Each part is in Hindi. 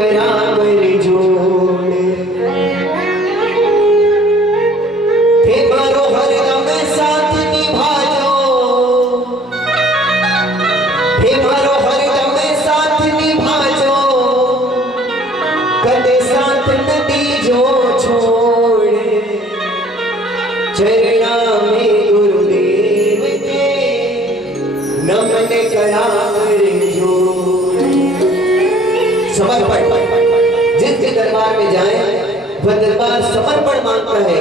करावर जोड़ हे मारो हरदम साथ निभाजो हे मारो हरदम साथ निभाजो कदे साथ न दीजो छोड़े चरणा में गुरुदेव के नमन करावर जोड़ समर्पण जिस दरबार में जाए वह दरबार समर्पण मांगता है।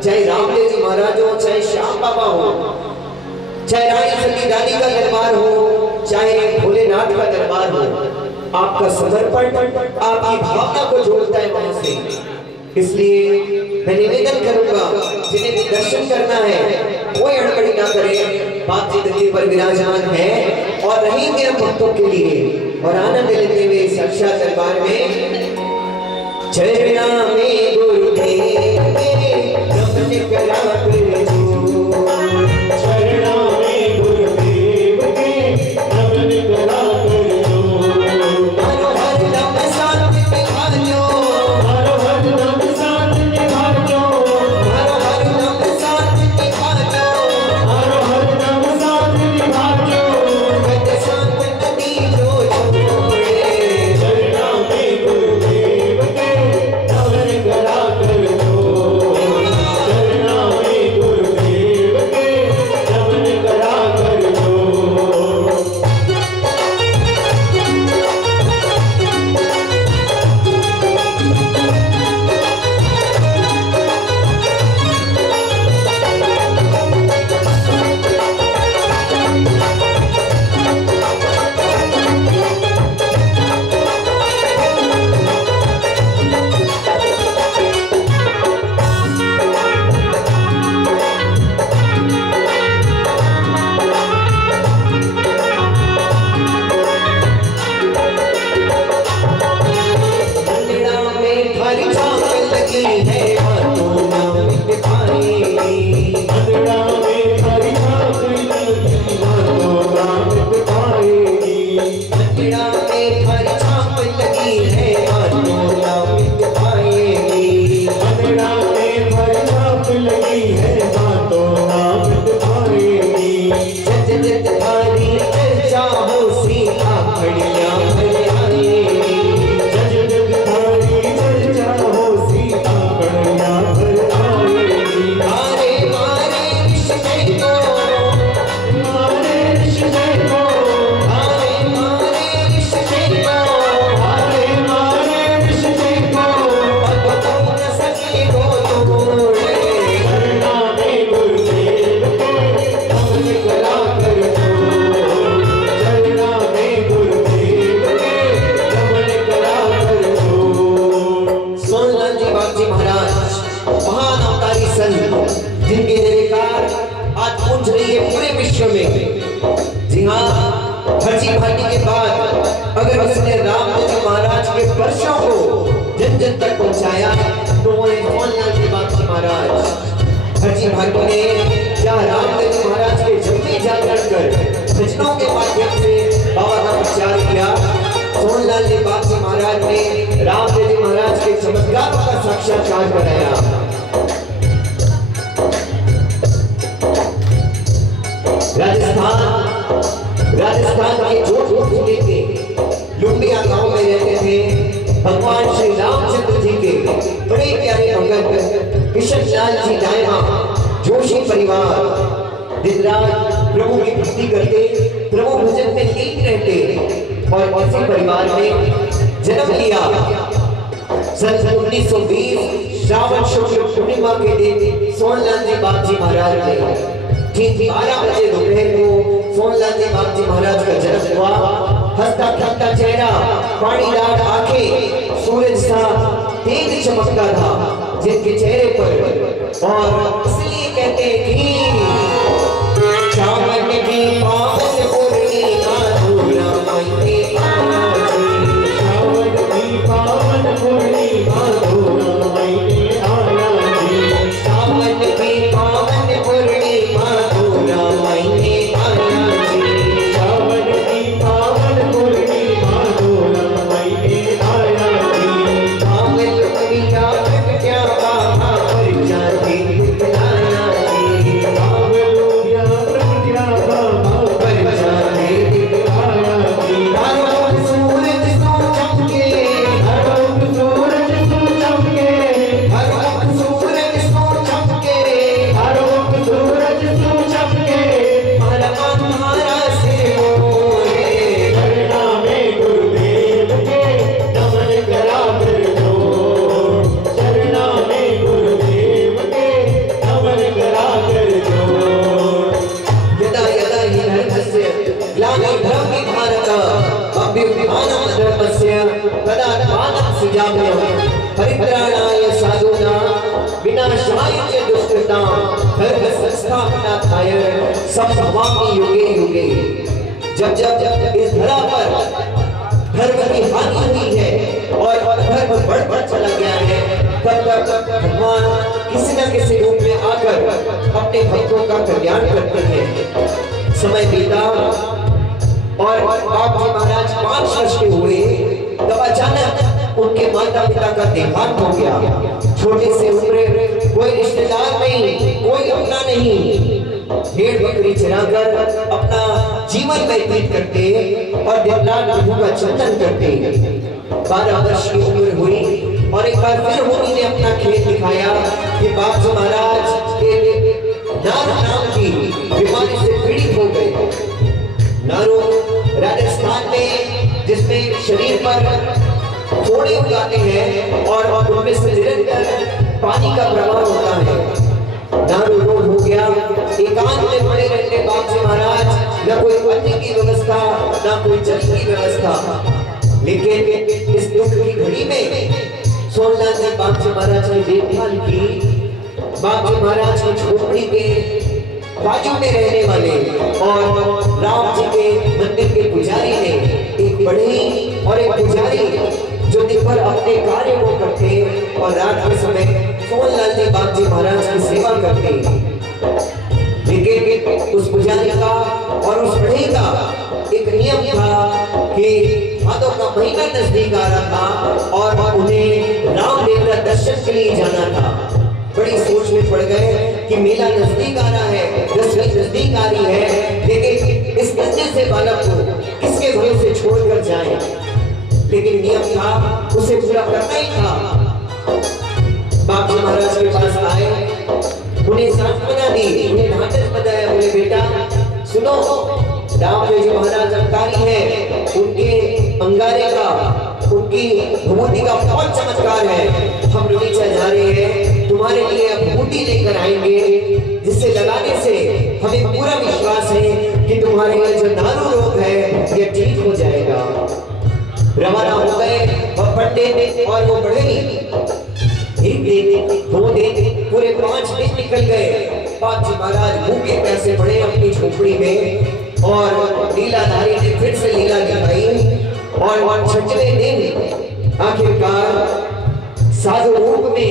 चाहे रामदेव जी महाराज हो, चाहे श्याम बाबा हो, चाहे रानी सती दादी का दरबार हो, चाहे भोलेनाथ का दरबार हो, आपका समर्पण आपकी भावना को जोड़ता है वहां से। इसलिए मैं निवेदन करूंगा जिन्हें भी दर्शन करना है कोई अड़बड़ी ना करें। बाप जी धरती पर विराजमान है और रहेंगे हम भक्तों के लिए और आनंद लेते हुए साक्षात दरबार में। चरणा में गुरुदेव के नमन करावर जोड़ चरणा में गुरुदेव के नमन करावर जोड़ हर हरदम साथ निभाजो हर हरदम साथ निभाजो हर हरदम साथ निभाजो हर हरदम साथ निभाजो कद साथ न दीजो छोड़े चरणा में गुरुदेव के नमन करावर जोड़ चरणा में गुरुदेव के नमन करावर जोड़ मंदिरा में थारी झांक लगी है हाथों नाम दिखाएगी मंदिरा में हरी झांक लगी हाथों नाम पाएगी मंदिरा में थारी झांक लगी है हाथों नाम दिखाएगी मंदिरा में हरी झांक लगी है हाथों नाम पाएगी जज जज थारी चर्चा हो सीता खड़िया में आएगी जज जग थारी चर्चा हो सीता कन्या भर आएगी मारे मारे विषय को मारे ऋषि को मारे मारे विषय को मारे मारे ऋषि को अब तो न सके वो तोड़े चरणा में गुरुदेव के नमन कराकर जोड़ चरणा में गुरुदेव के नमन कराकर जोड़ सोनलाल जी बागजी महाराज महान अवतारी संत जिनके जयकार आज गूंज रही है पूरे विश्व में। जी हाँ, हरजी भाटी के बाद अगर उसने रामदेव जी महाराज के वर्षों को जन जन तक पहुंचाया तो वो सोनलाल जी बागजी महाराज। हरजी भाटी ने क्या रामदेव जी महाराज के जन्मे जागरण कर भजनों के माध्यम से बाबा का प्रचार किया। सोनलाल जी बागजी महाराज ने रामदेव जी महाराज के चमत्कारों का साक्षात्कार कराया। राजस्थान के जोधपुर जिले के लुंबिया गांव में रहते थे भगवान श्री रामचंद्र जी के बड़े प्यारे भगत किशन लाल जी दायमा जोशी परिवार। दिन रात प्रभु की भक्ति करते, प्रभु भजन में लीन रहते और इसी परिवार में जन्म लिया। सन 1920 श्रावण शुक्ल पूर्णिमा के दिन सोनलाल जी बागजी महाराज ने ठीक 12 बजे दोपहर को सोनलाल जी बागजी महाराज का जन्म हुआ। हंसता खेलता चेहरा, पानीदार आंखें, सूरज सा तेज चमकता था जिनके चेहरे पर। और इसलिए कहते हैं कि श्रावण की पावन पूर्णिमा धूरा मायके श्रावण की पावन पूर्णिमा धूरा मायके आया जी श्रावण की पावन पूर्णिमा धूरा मायके आया जी श्रावण की पावन पूर्णिमा धूरा मायके आया वैष्णव्यम परित्राणाय साधूनां विनाशाय च दुष्कृतां धर्म संस्थापनार्थाय संभवामि युगे युगे। जब जब इस धरा पर धर्म की हानि हुई है और धर्म बढ़ चला गया है, तब तब भगवान किसी न किसी रूप में आकर अपने भक्तों का कल्याण करते हैं। समय बीता और बाप जी महाराज 5 वर्ष के हुए, तब अचानक उनके माता पिता का देहांत हो गया। छोटे से उम्र, कोई रिश्तेदार नहीं, कोई अपना नहीं, भेड़ बकरी चराकर अपना जीवन व्यतीत करते और दिन रात प्रभु का चिंतन करते। 12 वर्ष की उम्र हुई और एक बार फिर मुनि ने अपना खेल दिखाया कि बाप जी महाराज नारू नाम की बीमारी से पीड़ित हो गए। नारू राजस्थान में, जिसमें शरीर पर फोड़े उगाते हैं और उनमें से निरंतर पानी का प्रवाह होता है। नारू रोग हो गया, एकांत में पड़े रहते बाप जी महाराज, न कोई अन्न की व्यवस्था, न कोई जल की व्यवस्था। लेकिन इस दुख की घड़ी में सोमनाथ जी बाप जी महाराज की देखभाल की। बाप जी महाराज की झोपड़ी के बाजू में रहने वाले और राम जी के मंदिर के पुजारी ने, एक बढ़ई और एक पुजारी जो दिन भर अपने कार्य को करते और रात के समय सोमनाथ जी बाप जी महाराज की सेवा करते। लेकिन उस पुजारी का और उस बढ़ई का एक नियम था कि भादों का महीना नजदीक आ रहा था और उन्हें राम देवता दर्शन के लिए जाना था। बड़ी सोच में पड़ गए कि मेला नजदीक आ रहा है, दशमी नजदीक आ रही है, लेकिन इस नन्हे से बालक को किसके भरोसे छोड़कर जाएं। लेकिन नियम था, उसे पूरा करना ही था। बाप जी महाराज के पास आए, उन्हें सांत्वना दी, उन्हें ढांढस बताया, बोले बेटा सुनो, रामदेव जी महाराज अंगारी है, उनके अंगारे का, उनकी भगवती का बहुत चमत्कार है। हम रुनीचा जा रहे हैं, तुम्हारे लिए अब भूति लेकर आएंगे, जिससे लगाने से हमें पूरा विश्वास है कि तुम्हारे लिए जो नारू रोग है यह ठीक हो जाएगा। रवाना हो गए पंडित और वो बढ़ई। 1 दिन, 2 दिन, पूरे 5 दिन निकल गए। बाप जी महाराज भूखे प्यासे पड़े अपनी झोपड़ी में और लीलाधारी ने फिर से लीला दिखाई। और 6वें दिन आखिरकार साधु रूप में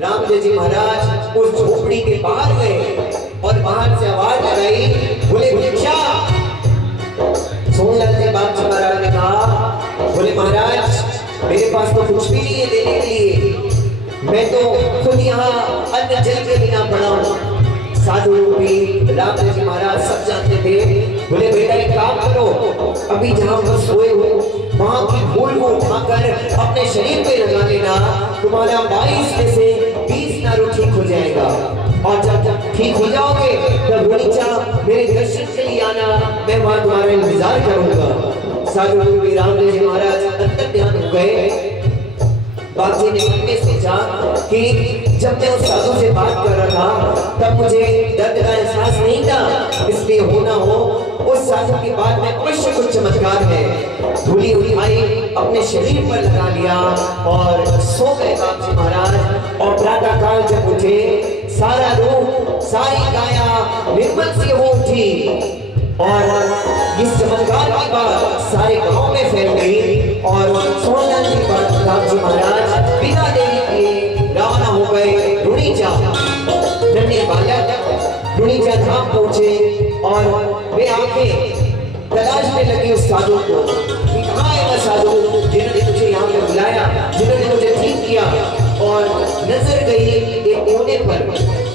रामदेव जी महाराज उस झोपड़ी के बाहर गए और बाहर से आवाज लगाई, बोले भिक्षा। सोमनाथ जी बाप जी महाराज ने कहा, बोले महाराज मेरे पास तो कुछ भी नहीं है देने के लिए, मैं तो खुद यहाँ अन्न जल के बिना पड़ा हूँ। साधु रूपी रामदेव जी महाराज सब जानते थे। बोले बेटा एक काम करो, अभी जहाँ पर सोए हो वहाँ की धूल को उठाकर अपने शरीर पे लगा लेना, तुम्हारा 22 में से 20 नारू ठीक हो जाएगा। और जब ठीक हो जाओगे तब रुनीचा मेरे दर्शन के लिए आना, मैं वहाँ तुम्हारा इंतजार करूंगा। साधु रूपी रामदेव जी महाराज अंतर ध्यान हो गए। बाप जी ने मन में सोचा कि जब मैं उस साधु से बात कर रहा था तब मुझे दर्द का एहसास नहीं था, इसलिए हो ना हो उस साधु की बात में अवश्य कुछ चमत्कार है। धूली उठाई, अपने शरीर पर लगा लिया और सो गए बाप जी महाराज। और प्रातः काल जब उठे, सारा रूप, सारी काया निर्मल सी हो उठी और इस चमत्कार की बात सारे गांव में फैल गई। और सोमनाथ जी बाप जी महाराज बिना देरी किए रवाना हो गए रुनीचा। नन्हे बालक रुनीचा धाम पहुंचे और वे आंखें तलाश में लगी उस साधु को कि कहाँ है वह साधु जिन्होंने मुझे यहाँ पे बुलाया, जिन्होंने मुझे ठीक किया। और नजर गई एक कोने पर,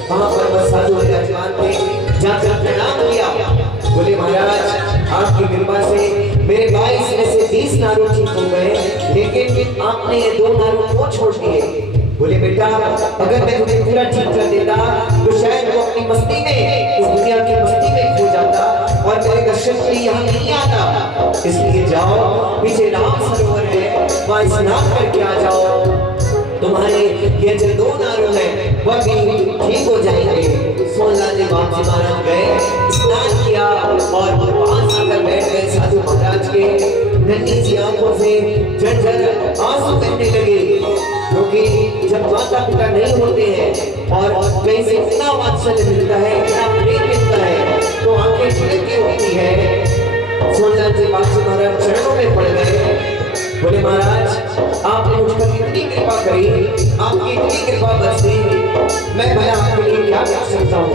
वहां पर वह साधु विराजमान थे। जाकर प्रणाम किया, बोले महाराज आपकी कृपा से मेरे 22 में से 20 नारू ठीक हो गए, लेकिन आपने ये 2 नारू क्यों छोड़ दिए? बोले बेटा अगर मैं तुम्हें पूरा ठीक कर देता तो शायद वो अपनी मस्ती में, इस दुनिया की मस्ती में खो जाता और मेरे दर्शन के लिए यहाँ नहीं आता। इसलिए जाओ, पीछे राम सरोवर है, वहाँ स्नान करके आ जाओ, तुम्हारे ये जो 2 नारू है वह भी ठीक हो जाएंगे। सोमनाथ जी बाप जी महाराज गए, स्नान किया और वहां आकर बैठ गए साधु महाराज के नन्ही सी आंखों से झरझर आंसू बहने लगे, क्योंकि जब माता पिता नहीं होते हैं और कहीं से इतना वात्सल्य मिलता है, इतना प्रेम मिलता है, तो आंखें झलकती होती है। सोनलाल जी बाबूजी महाराज चरणों में पड़ गए, बोले महाराज आपने मुझ पर इतनी कृपा करी, आपकी इतनी कृपा बरसी, मैं भला आपके लिए क्या कर सकता हूँ।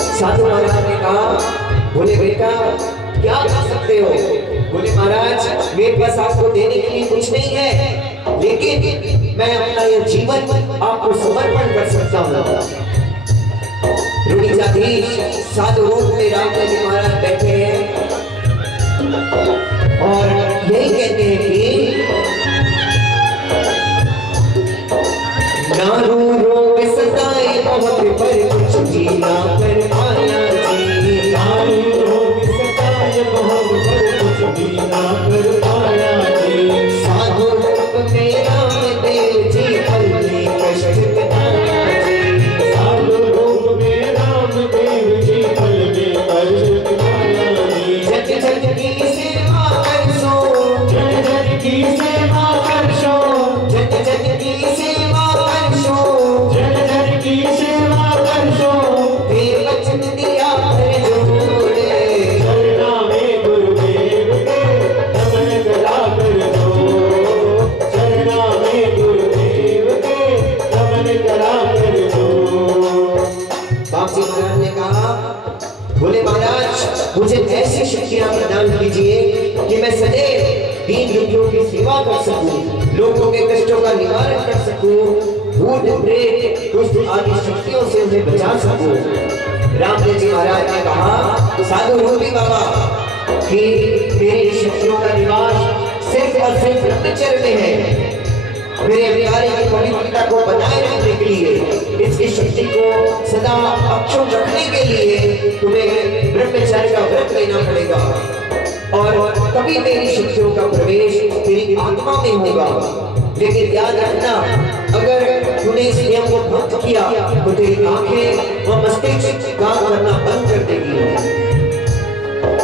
साधु महाराज ने कहा, बोले बेटा क्या कर सकते हो। बोले महाराज मेरे पास आपको देने के लिए कुछ नहीं है, लेकिन मैं अपना यह जीवन आपको समर्पण कर सकता हूँ। रुणिकाधीश साधु रूप में रामदेव जी महाराज बैठे हैं और यही कहते हैं कि नारू रोग सताए बहुत पर कुछ जी ना कर पाया जी, नारू रोग सताए बहुत पर कुछ भी ना कर पाया जी। साधु रूप में रामदेव जी फल में कष्ट बताया जी, साधु रूप में रामदेव जी फल में कष्ट बताया जी। जग जग की सेवा करसो, जग जग की सेवा करशो, जग जग की सेवा करसो, जग जग की सेवा करशो। हे वचन दिया कर जोड़े, चरना में गुरुदेव के नमन करा कर दो, चरना में गुरुदेव के नमन करा कर दो। बाबूजी महाराज ने कहा, बोले महाराज मुझे ऐसी शक्तियां प्रदान कीजिए कि मैं सदैव दीन दुखियों की सेवा कर सकूं, लोगों के कष्टों का निवारण कर सकूं, भूत प्रेत दुष्ट आदि शक्तियों से उन्हें बचा सकूं। रामदेव जी महाराज ने कहा, साधु रूपी बाबा कि मेरी शक्तियों का निवास सिर्फ और सिर्फ ब्रह्मचर्य में है। मेरे अधिकारी की पवित्रता को बनाए रखने के लिए, इसकी शक्ति को सदा अक्षुण्ण रखने के लिए तुम्हें ब्रह्मचर्य का व्रत लेना पड़ेगा, और तभी मेरी शक्तियों का प्रवेश तेरी आत्मा में होगा। लेकिन याद रखना, अगर तूने इस नियम को भंग किया तो तेरी आंखें व मस्तिष्क काम करना बंद कर देगी।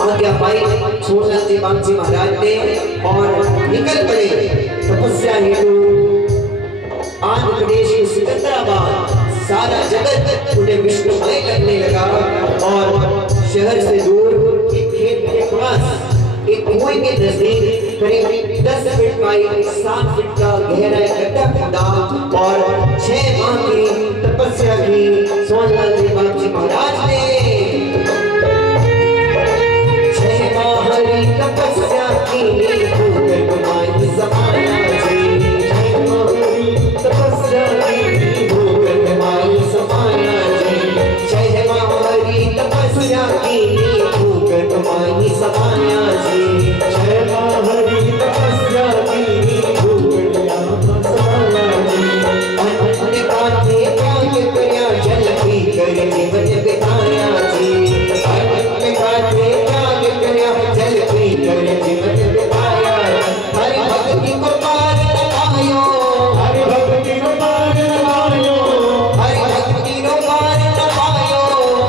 आज्ञा पाई सोनलाल जी बाबूजी महाराज ने और निकल पड़े तपस्या हेतु। आंध्र प्रदेश के सिकंदराबाद सारा जगत उन्हें विश्वमय लगने लगा, और शहर से दूर एक खेत के पास एक कुएं के नजदीक करीब 10 फीट बाई 7 फीट का गहरा गड्ढा खोदा और 6 माह की तपस्या की सोनलाल जी बाबूजी महाराज ने। 6 माह की तपस्या की भूख कमाई समाया जी, 6 माह की तपस्या की भूख कमाई समाया जी, 6 माह की तपस्या की भूख कमाई समाया जी। जय हरि तपस्या की भूख समाया जी। अन्य काटे त्याग करया जल पी कर जीवन बिताया जी, अन्य काटे त्याग करया जल पी कर जीवन बिताया। हरि भक्ति को पार न पायो, हरि भक्ति को पार न पायो, हरि भक्ति को पार न पायो,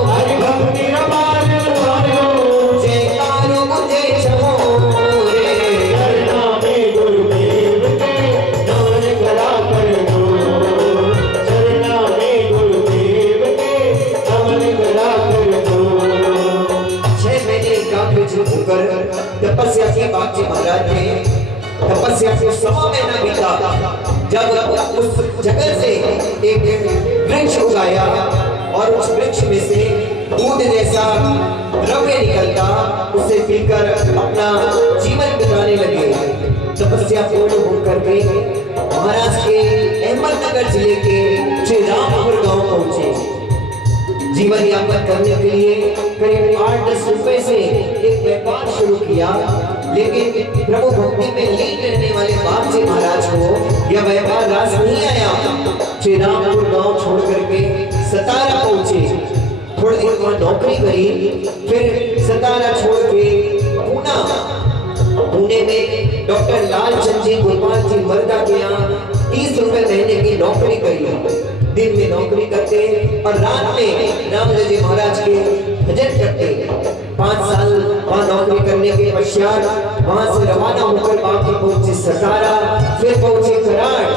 हरि भक्ति को पार न पायो। जयकारो मुझे छोरे, चरना में गुरुदेव के नमन करा कर दो, चरना में गुरुदेव के नमन करा कर दो। 6 महीने एकाग्र होकर तपस्या की बाबूजी महाराज ने तपस्या को 1.25 महीना बीता, जब उस जगह से एक वृक्ष उगाया और उस वृक्ष में से दूध जैसा द्रव्य निकलता, उसे पीकर अपना जीवन बिताने लगे। तपस्या पूर्ण होकर के महाराष्ट्र के अहमदनगर जिले के श्री रामपुर गांव पहुंचे। जीवन यापन करने के लिए करीब 8-10 रुपए से एक व्यापार शुरू किया, लेकिन प्रभु भक्ति में लीन रहने वाले बाबूजी महाराज को यह व्यापार रास नहीं आया। श्री रामपुर गांव छोड़ करके सतारा पहुंचे, थोड़ी देर वहां नौकरी करी, फिर सतारा छोड़ के पुणे में डॉक्टर लालचंद जी गोपाल जी मर्दा के यहाँ 30 रुपए महीने की नौकरी करी। दिन में नौकरी करते और रात में रामदेव जी महाराज के भजन करते। 5 साल वहाँ नौकरी करने के पश्चात वहाँ से रवाना होकर बाकी पहुंचे सतारा, फिर पहुंचे कराड़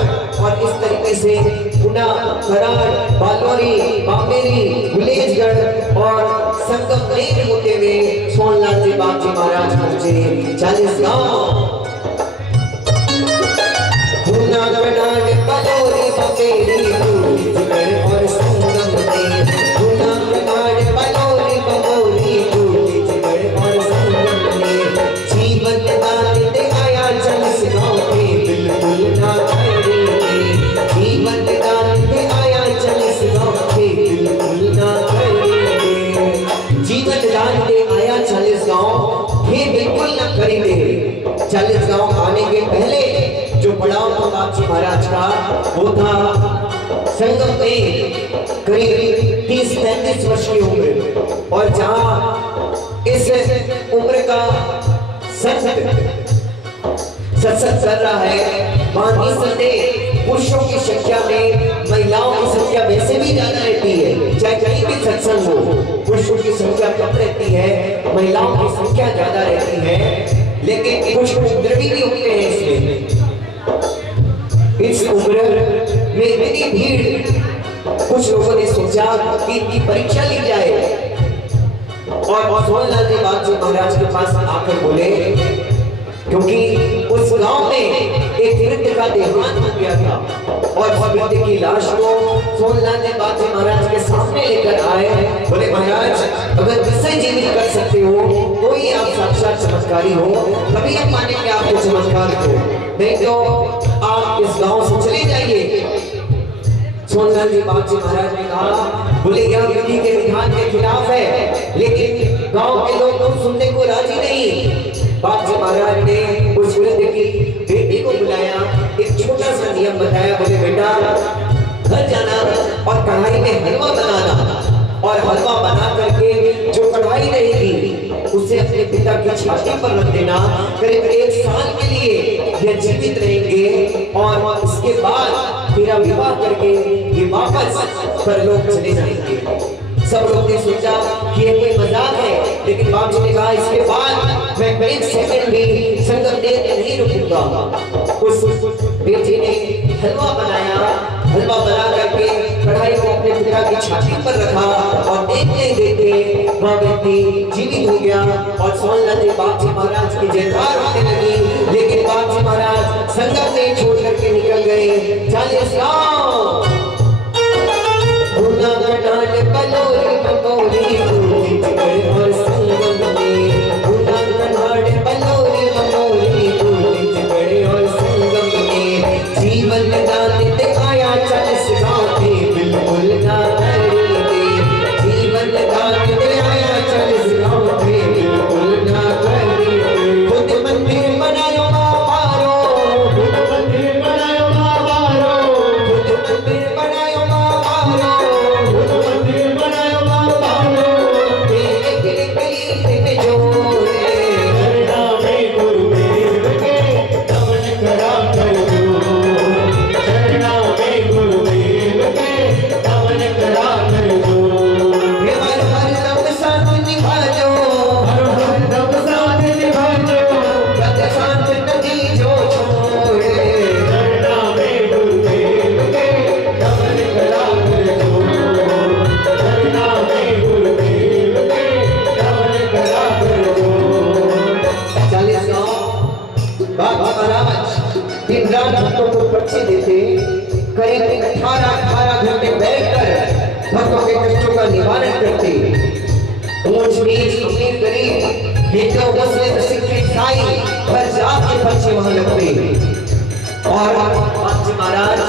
और इस तरीके से पुना, कराड़, बालोरी, बामेरी, गुलेजगढ़ और संगमनेर होते हुए सोनलाल जी बापजी महाराज पहुंचे 40 गांव। पुना, कराड़, बालोरी, बामेरी, गुलेजगढ़ और संगमनेर, पुना, कराड़, बालोरी, बामेरी, गुलेजगढ़ और संगमनेर, जीवन दान दे आया 40 गांव के बिल्कुल ना करेंगे, जीवन दान दे आया 40 गांव के बिल्कुल ना करेंगे, जीवन दान दे आया 40 गांव ये बिल्कुल ना करेंगे। 40 गांव आने के पहले जो पड़ाव था बापजी महाराज का वो था संगमनेर, करीब 30-35 वर्ष की उम्र, और जहां इस उम्र का सत्संग कर रहा है वहां निसंदेह पुरुषों की संख्या में महिलाओं की संख्या वैसे भी ज्यादा रहती है। चाहे कहीं भी सत्संग हो, पुरुषों की संख्या कम रहती है, महिलाओं की संख्या ज्यादा रहती है, लेकिन कुछ उपद्रवी भी होते हैं इसमें। इस उम्र में इतनी भीड़, कुछ लोगों ने सोचा कि इनकी परीक्षा ली जाए और सोनलाल जी बापजी महाराज के पास आकर बोले, क्योंकि उस गांव में एक वृद्ध का देहांत हो गया था और उस वृद्ध की लाश को सोनलाल जी बापजी महाराज के सामने लेकर आए। बोले महाराज, अगर विषय जीवित कर सकते हो तो ही आप साक्षात चमत्कारी हो, तभी हम मानेंगे आपको चमत्कार को, नहीं तो आप इस गांव से चले जाइए। सोनलाल जी बापजी महाराज ने कहा, बोले यह विधि के विधान के खिलाफ है, लेकिन गांव के लोग तो सुनने को राजी नहीं। बापजी महाराज ने उस वृद्ध की बेटी को बुलाया, एक छोटा सा नियम बताया, बोले बेटा घर जाना और कढ़ाई में हलवा बनाना, और हलवा बना करके जो कढ़ाई रहेगी उसे अपने पिता की छाती पर रख देना, करीब 1 साल के लिए यह जीवित रहेंगे और इसके बाद तेरा विवाह करके ये वापस परलोक चले जाएंगे। सब लोग ने सोचा कि ये कोई मजाक है, लेकिन बापजी ने कहा इसके बाद मैं 1 सेकंड भी संगमनेर में नहीं रुकूंगा। उस बेटी ने हलवा बनाया, हलवा बना करके कढ़ाई को अपने पिता की छाती पर रखा और देखते देखते वह व्यक्ति जीवित हो गया और सोनलाल जी बापजी महाराज की जयकार होने लगी। लेकिन बापजी महाराज संगमनेर छोड़ करके निकल गए 40 गांव। पुना, कराड़, बालोरी, बामेरी, गुलेजगढ़ और संगमनेर, पुना, कराड़, बालोरी, बामेरी, गुलेजगढ़ और संगमनेर, जीवन दान दे आया 40 गांव के बिल्कुल ना करेंगे, जीवन दान दे आया 40 गांव के बिल्कुल ना करेंगे। खुद मंदिर बनायो मारो, खुद मंदिर बनायो मारो, खुद मंदिर बनायो मारो, खुद मंदिर बनायो मारो, एक एक गली में जोड़े, शरणा में गुरुदेव के नमन करा कर दो, शरणा में गुरुदेव के नमन करा कर दो, ये हर दम साथ निभाजो, हर दम साथ निभाजो, कद शांत नहीं जो छोड़े, शरणा में गुरुदेव के नमन करा कर दो, शरणा में गुरुदेव के नमन करा कर दो। 40 गांव बाबा महाराज दिन रात भक्तों को पर्ची देते, करीब 18 घंटे बैठकर भक्तों के कष्टों का निवारण करते। ऊंच नीच अमीर गरीब हिंदू मुस्लिम सिख ईसाई हर जात के पर्चे वहां लगते और बापजी महाराज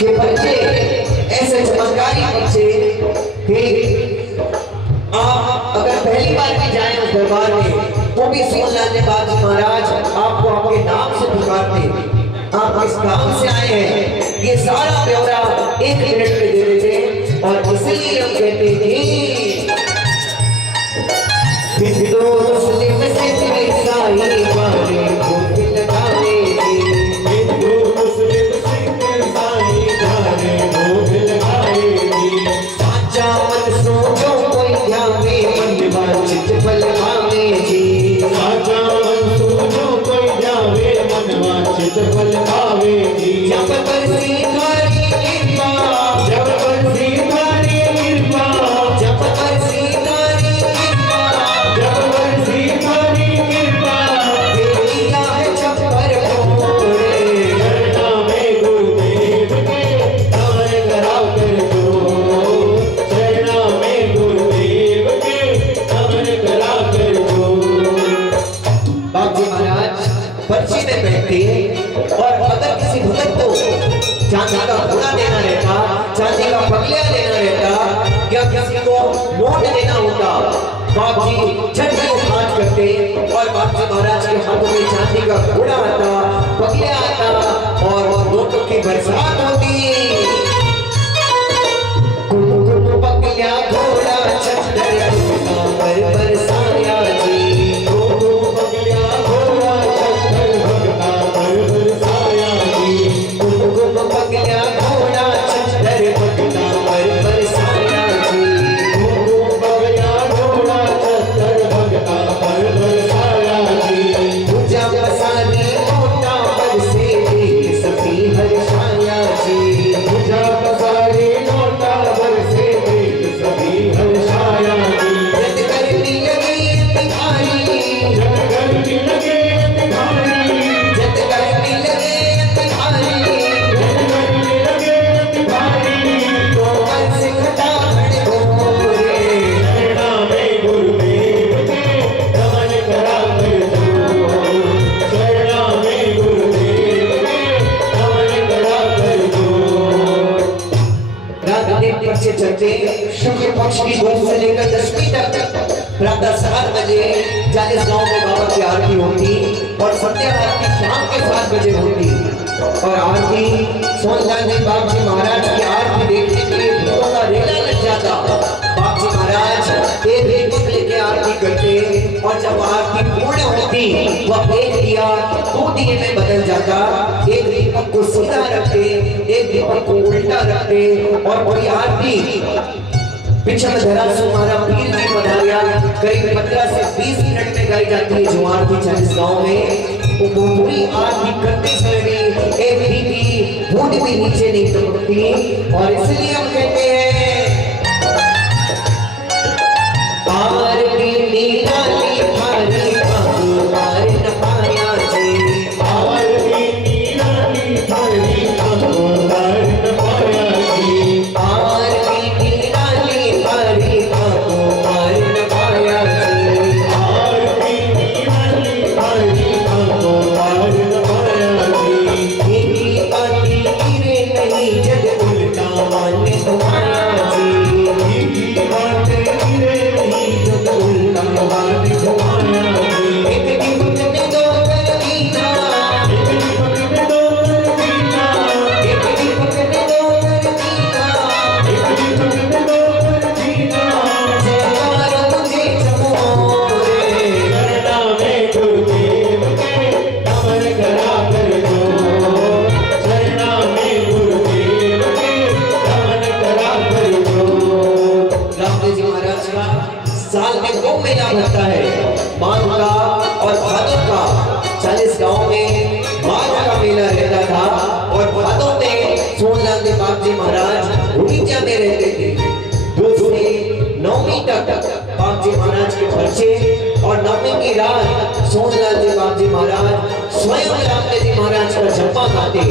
के पर्चे ऐसे चमत्कारी पर्चे कि आप अगर पहली बार भी जाए उस दरबार में तो भी सोनलाल जी बापजी महाराज आपको आपके नाम से पुकारते, आप किस काम से आए हैं ये सारा ब्यौरा 1 मिनट में दे देते। और इसलिए हम कहते हैं हिंदू मुस्लिम सिख ईसाई वाले भूख लगाएंगे, हिंदू मुस्लिम सिख ईसाई वाले भोग लगाएंगे, साचा मन चित फल पावे जी। साचा मन सूझो कोई जावे मनवा चित फल पावे जी। जब बरसी थारी कृपा, जब बरसी थारी कृपा, जब बरसी थारी कृपा, जब बरसी थारी कृपा, बेटिया है छप्पर फोड़े। शरणा में गुरुदेव के नमन करा कर जो, शरणा में गुरुदेव के नमन करा कर जो। बाबू जी महाराज पर्ची में बैठते और अगर किसी भगत को चांदी का घोड़ा देना रहता, चांदी का बगलिया देना रहता, या किसी को नोट देना होता, बाप जी झट से हाथ करते और बाप जी महाराज के हाथों में चांदी का घोड़ा आता, बगलिया आता और नोटों की बरसात होती। कुम बगलिया घोड़ा चंदर पर बरसाया जी। कुम बगलिया घोड़ा चंदर भगता पर बरसाया जी। कुम बगलिया घोड़ा चंदर भगता पर बरसाया जी। कुम बगलिया घोड़ा चंदर भगता पर बरसाया जी। पूजा पसारी मोटा पर से देख सभी हर्षाया जी। पूजा पसारी नोटा बरसे देख सभी हर्षाया जी। जग करनी लगी तुम्हारी, जग करनी लगे तुम्हारी, जग करनी लगे तुम्हारी, जग करनी लगे तुम्हारी, तो मन से घटा घोरे। शरणा में गुरुदेव के नमन करा कर जो, शरणा में गुरुदेव के नमन करा कर जो। रात दिन पर से चलते शुक्ल पक्ष की 2 से लेकर 10वीं तक प्रातः 7 बजे 40 गांव में बाबा की आरती होती और संध्या आरती शाम के 7 बजे होती। और आरती सोनलाल जी बाप जी महाराज की आरती देखने के लिए भक्तों का रेला लग जाता। बाप जी महाराज एक दीपक लेके आरती करते और जब आरती पूर्ण होती वह एक दिया 2 दिए में बदल जाता। एक दीपक को सीधा रखते, एक दीपक को उल्टा रखते और पूरी आरती पिछम धरा सुमारा पीर जी बनाया करीब 15 से 20 मिनट में गाई जाती है जो आरती 40 गांव में। वो पूरी आरती करते समय भी एक भी बूंद भी नीचे नहीं टपकती और इसलिए हम कहते हैं आरती निराली थारी भगवान न पाया जी। आरती निराली थारी भगवान न पाया जी। आरती निराली थारी भगवान न पाया जी। आरती निराली थारी भगवान न पाया जी। तेरी आरती गिरे नहीं जग उल्टा मान तुम्हारा जी। की बात गिरे नहीं जब उल्टा मान घुमाया जी। एक दीपक में 2 कर दीना, एक दीपक में 2 कर दीना, एक दीपक में 2 कर दीना, एक दीपक में 2 कर दीना। जयकारा मुझे चमोरे। शरणा में गुरुदेव के नमन करा कर जो, शरणा में गुरुदेव के नमन करा कर जो। रामदेव जी महाराज का साल में 2 मेला लगता है, माघ का और भादव का। 40 गांव में माघ का मेला रहता था और भादव में सोनलाल जी बाप जी महाराज उड़ीसा में रहते थे। 2 से 9वीं तक बाप जी महाराज के पर्चे और 9वीं की रात सोनलाल जी बाप जी महाराज स्वयं रामदेव जी महाराज का जपा गाते।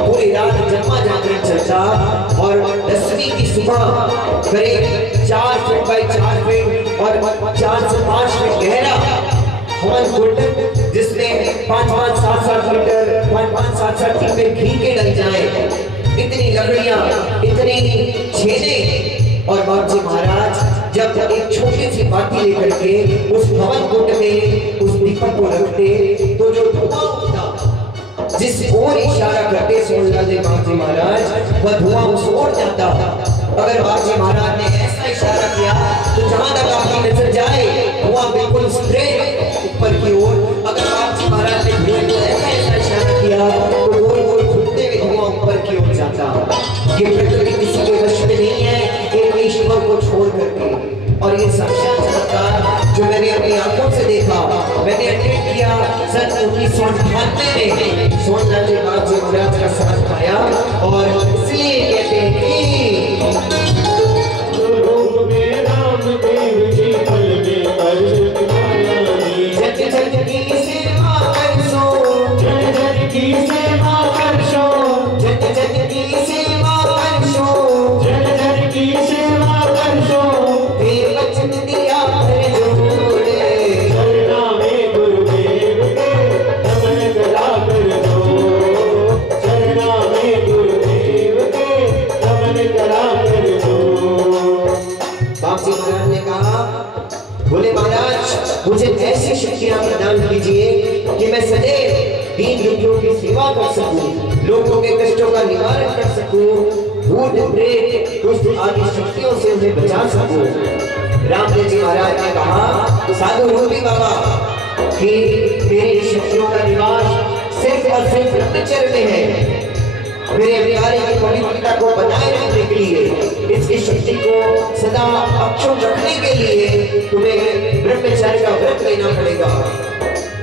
पूरी रात जपा जागरण चलता और 10वीं की सुबह करीब 4 फीट बाई 4 फीट और 4 से 5 फीट गहरा हवन कुंड जिसमें 5-5, 7-7 लीटर 5-5, 7-7 टीपे घी के डल जाए, इतनी लकड़ियां, इतनी छेने। और बाप जी महाराज जब एक छोटी सी बाती लेकर के उस हवन कुंड में उस दीपक को रखते तो जो धुआं उठता, जिस ओर इशारा करते सोनलाल जी बाप जी महाराज, वह धुआं उस ओर जाता। अगर बाप जी महाराज ने ऐसा इशारा किया तो जहां तक आपकी नजर जाए धुआं बिल्कुल स्ट्रेट ऊपर की ओर। अगर बाप जी महाराज ने धुएं को ऐसा इशारा किया तो गोल गोल घूमते हुए धुआं ऊपर की ओर जाता। ये प्रकृति किसी के वश में नहीं है, एक ईश्वर को छोड़ करके। और ये साक्षात चमत्कार जो में सोनलाल जी बाबूजी महाराज का साथ पाया और इसलिए कहते हैं कि रूप में रामदेव जी पल में अर्श दिखाया जी। जग जग की सेवा करसो, जग जग की सेवा करशो, जग जग की सेवा करसो, जग जग की सेवा करशो। हे वचन दिया कर जोड़े, चरना में गुरुदेव के नमन करा कर दो। चरना में गुरुदेव के नमन करा कर दो। बाबूजी महाराज ने कहा, बोले महाराज मुझे ऐसी शक्तियां प्रदान कीजिए कि मैं सदैव दीन दुखियों की सेवा कर सकूं, लोगों के कष्टों का निवारण कर सकूं, भूत प्रेत दुष्ट आदि शक्तियों से उन्हें बचा सकूं। रामदेव जी महाराज ने कहा, साधु रूपी बाबा कि मेरी शक्तियों का निवास सिर्फ और सिर्फ ब्रह्मचर्य में है। मेरे प्यारे की पवित्रता को बनाए रखने के लिए, इसकी शक्ति को सदा अक्षुण रखने के लिए तुम्हें ब्रह्मचर्य का व्रत लेना पड़ेगा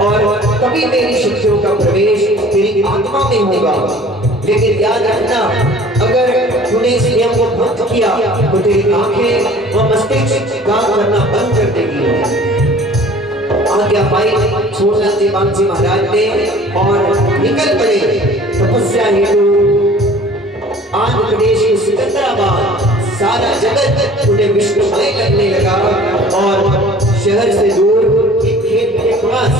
और तभी मेरी शक्तियों का प्रवेश तेरी आत्मा में होगा। लेकिन याद रखना, अगर तूने इस नियम को भंग किया तो तेरी आंखें व मस्तिष्क काम करना बंद कर देगी। आज्ञा पाई सोनलाल जी बाबूजी महाराज ने और निकल पड़े तपस्या हेतु आंध्र प्रदेश के सिकंदराबाद। सारा जगत उन्हें विश्वमय लगने लगा और शहर से दूर एक खेत के पास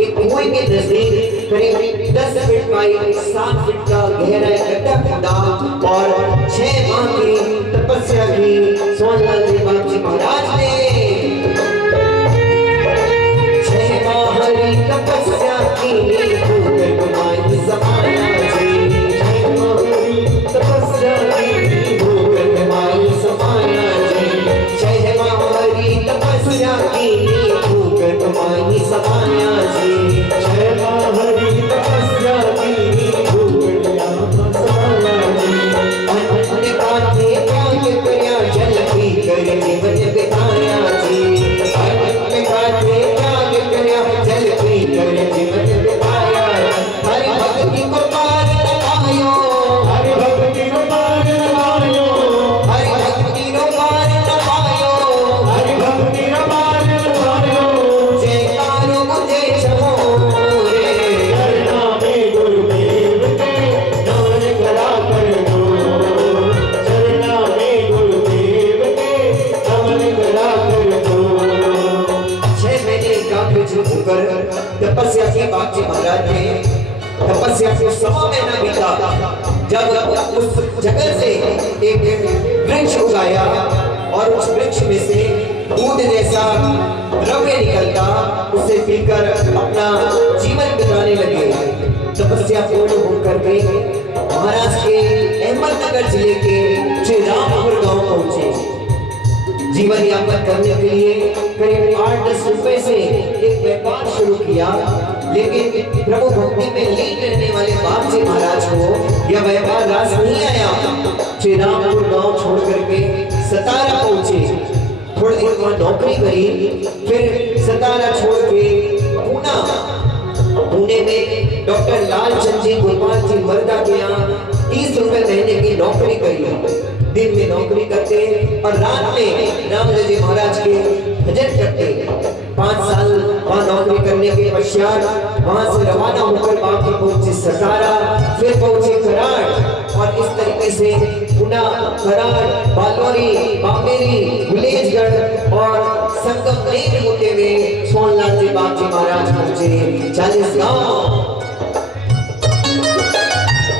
एक कुएं के नजदीक करीब 10 फीट बाई 7 फीट का गहरा गड्ढा खोदा और 6 माह की तपस्या की सोनलाल जी बाबूजी महाराज ने। 6 माह हरी तपस्या की भूख कमाई समाया जी। 6 माह हरी तपस्या की भूख कमाई समाया जी। 6 माह हरी तपस्या की भूख कमाई समाया जी। 6 माह हरी तपस्या की भूख समाया जी। अन्य काटे त्याग करया जल पी कर जीवन बिताया जी। अन्य काटे त्याग करया जल पी कर जीवन बिताया। हरि भक्ति को पार लगायो, हरि भक्ति को पार लगायो, हरि भक्ति को पार लगायो, हरि भक्ति को पार लगायो। जयकारो मुझे छमोरे। चरना में गुरुदेव के नमन करा कर दो। चरना में गुरुदेव के नमन करा कर दो। 6 महीने एकाग्र होकर तपस्या की बाबूजी महाराज ने तपस्या को 100 महीना बीता। जब उस जगह से एक वृक्ष उगाया और उस वृक्ष में से दूध जैसा द्रव्य निकलता, उसे पीकर अपना जीवन बिताने लगे। तपस्या पूर्ण होकर के महाराष्ट्र के अहमदनगर जिले के श्री रामपुर गांव पहुंचे। जीवन यापन करने के लिए करीब 8-10 रुपए से एक व्यापार शुरू किया, लेकिन प्रभु भक्ति में लीन रहने वाले बाबूजी महाराज को यह व्यापार रास नहीं आया। श्री रामपुर गांव छोड़ करके सतारा पहुंचे। थोड़े दिन वहां नौकरी करी, फिर सतारा छोड़ के पुणे में डॉक्टर लालचंद जी गोपाल जी मर्दा के यहाँ 30 रुपए महीने की नौकरी करी। दिन में नौकरी करते और रात में रामदेव जी महाराज के भजन करते। 5 साल वहाँ नौकरी करने के पश्चात वहाँ से रवाना होकर बाकी पहुंचे सतारा, फिर पहुंचे कराड़ और इस तरीके से पुना, कराड़, बालोरी, बामेरी, गुलेजगढ़ और संगमनेर होते हुए सोनलाल जी बाबूजी महाराज पहुंचे 40 गांव।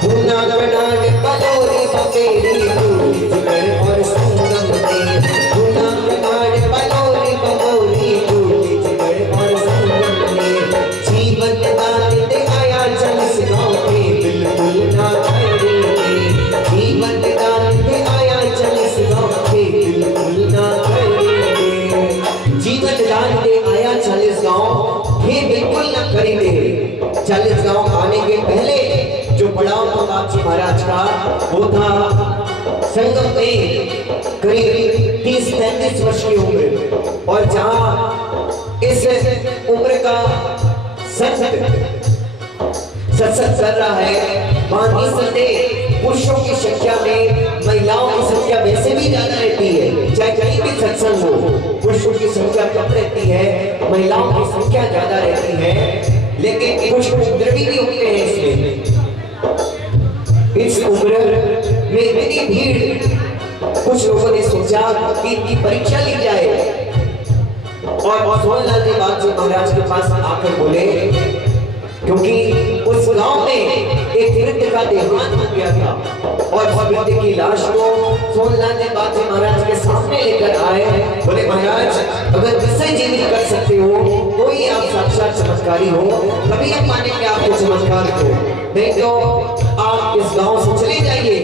पुना, कराड़, बालोरी, बामेरी, गुलेजगढ़ और संगमनेर। पुना, कराड़, बालोरी, बामेरी, गुलेजगढ़ और संगमनेर। जीवन दान दे आया 40 गांव के बिल्कुल ना करेंगे। जीवन दान दे आया 40 गांव के बिल्कुल ना करेंगे। जीवन दान दे आया 40 गांव के बिल्कुल ना करेंगे। 40 गांव आने के पहले जो पड़ाव था बाबूजी महाराज का, वो था संगमनेर, करीब 30-35 वर्ष की उम्र। और जहां इस उम्र का संत सत्संग कर रहा है, वहाँ निसंदेह पुरुषों की संख्या में महिलाओं की संख्या वैसे भी ज्यादा रहती है। चाहे कहीं भी सत्संग हो, पुरुषों की संख्या कम रहती है, महिलाओं की संख्या ज्यादा रहती है। लेकिन कुछ उपद्रवी भी होते हैं इसमें। इस उम्र में इतनी भीड़, कुछ लोगों ने सोचा कि इनकी परीक्षा ली जाए और सोहनलाल जी बागजी महाराज के पास आकर बोले, क्योंकि उस गांव में एक वृद्ध का देहांत हो गया था और उस वृद्ध की लाश को सोहनलाल जी बागजी महाराज के सामने लेकर आए। बोले महाराज, अगर जिससे जीवित कर सकते हो तो ही आप साक्षात चमत्कारी हो, तभी हम मानेंगे आपके चमत्कार को, नहीं तो आप इस गांव से चले जाइए।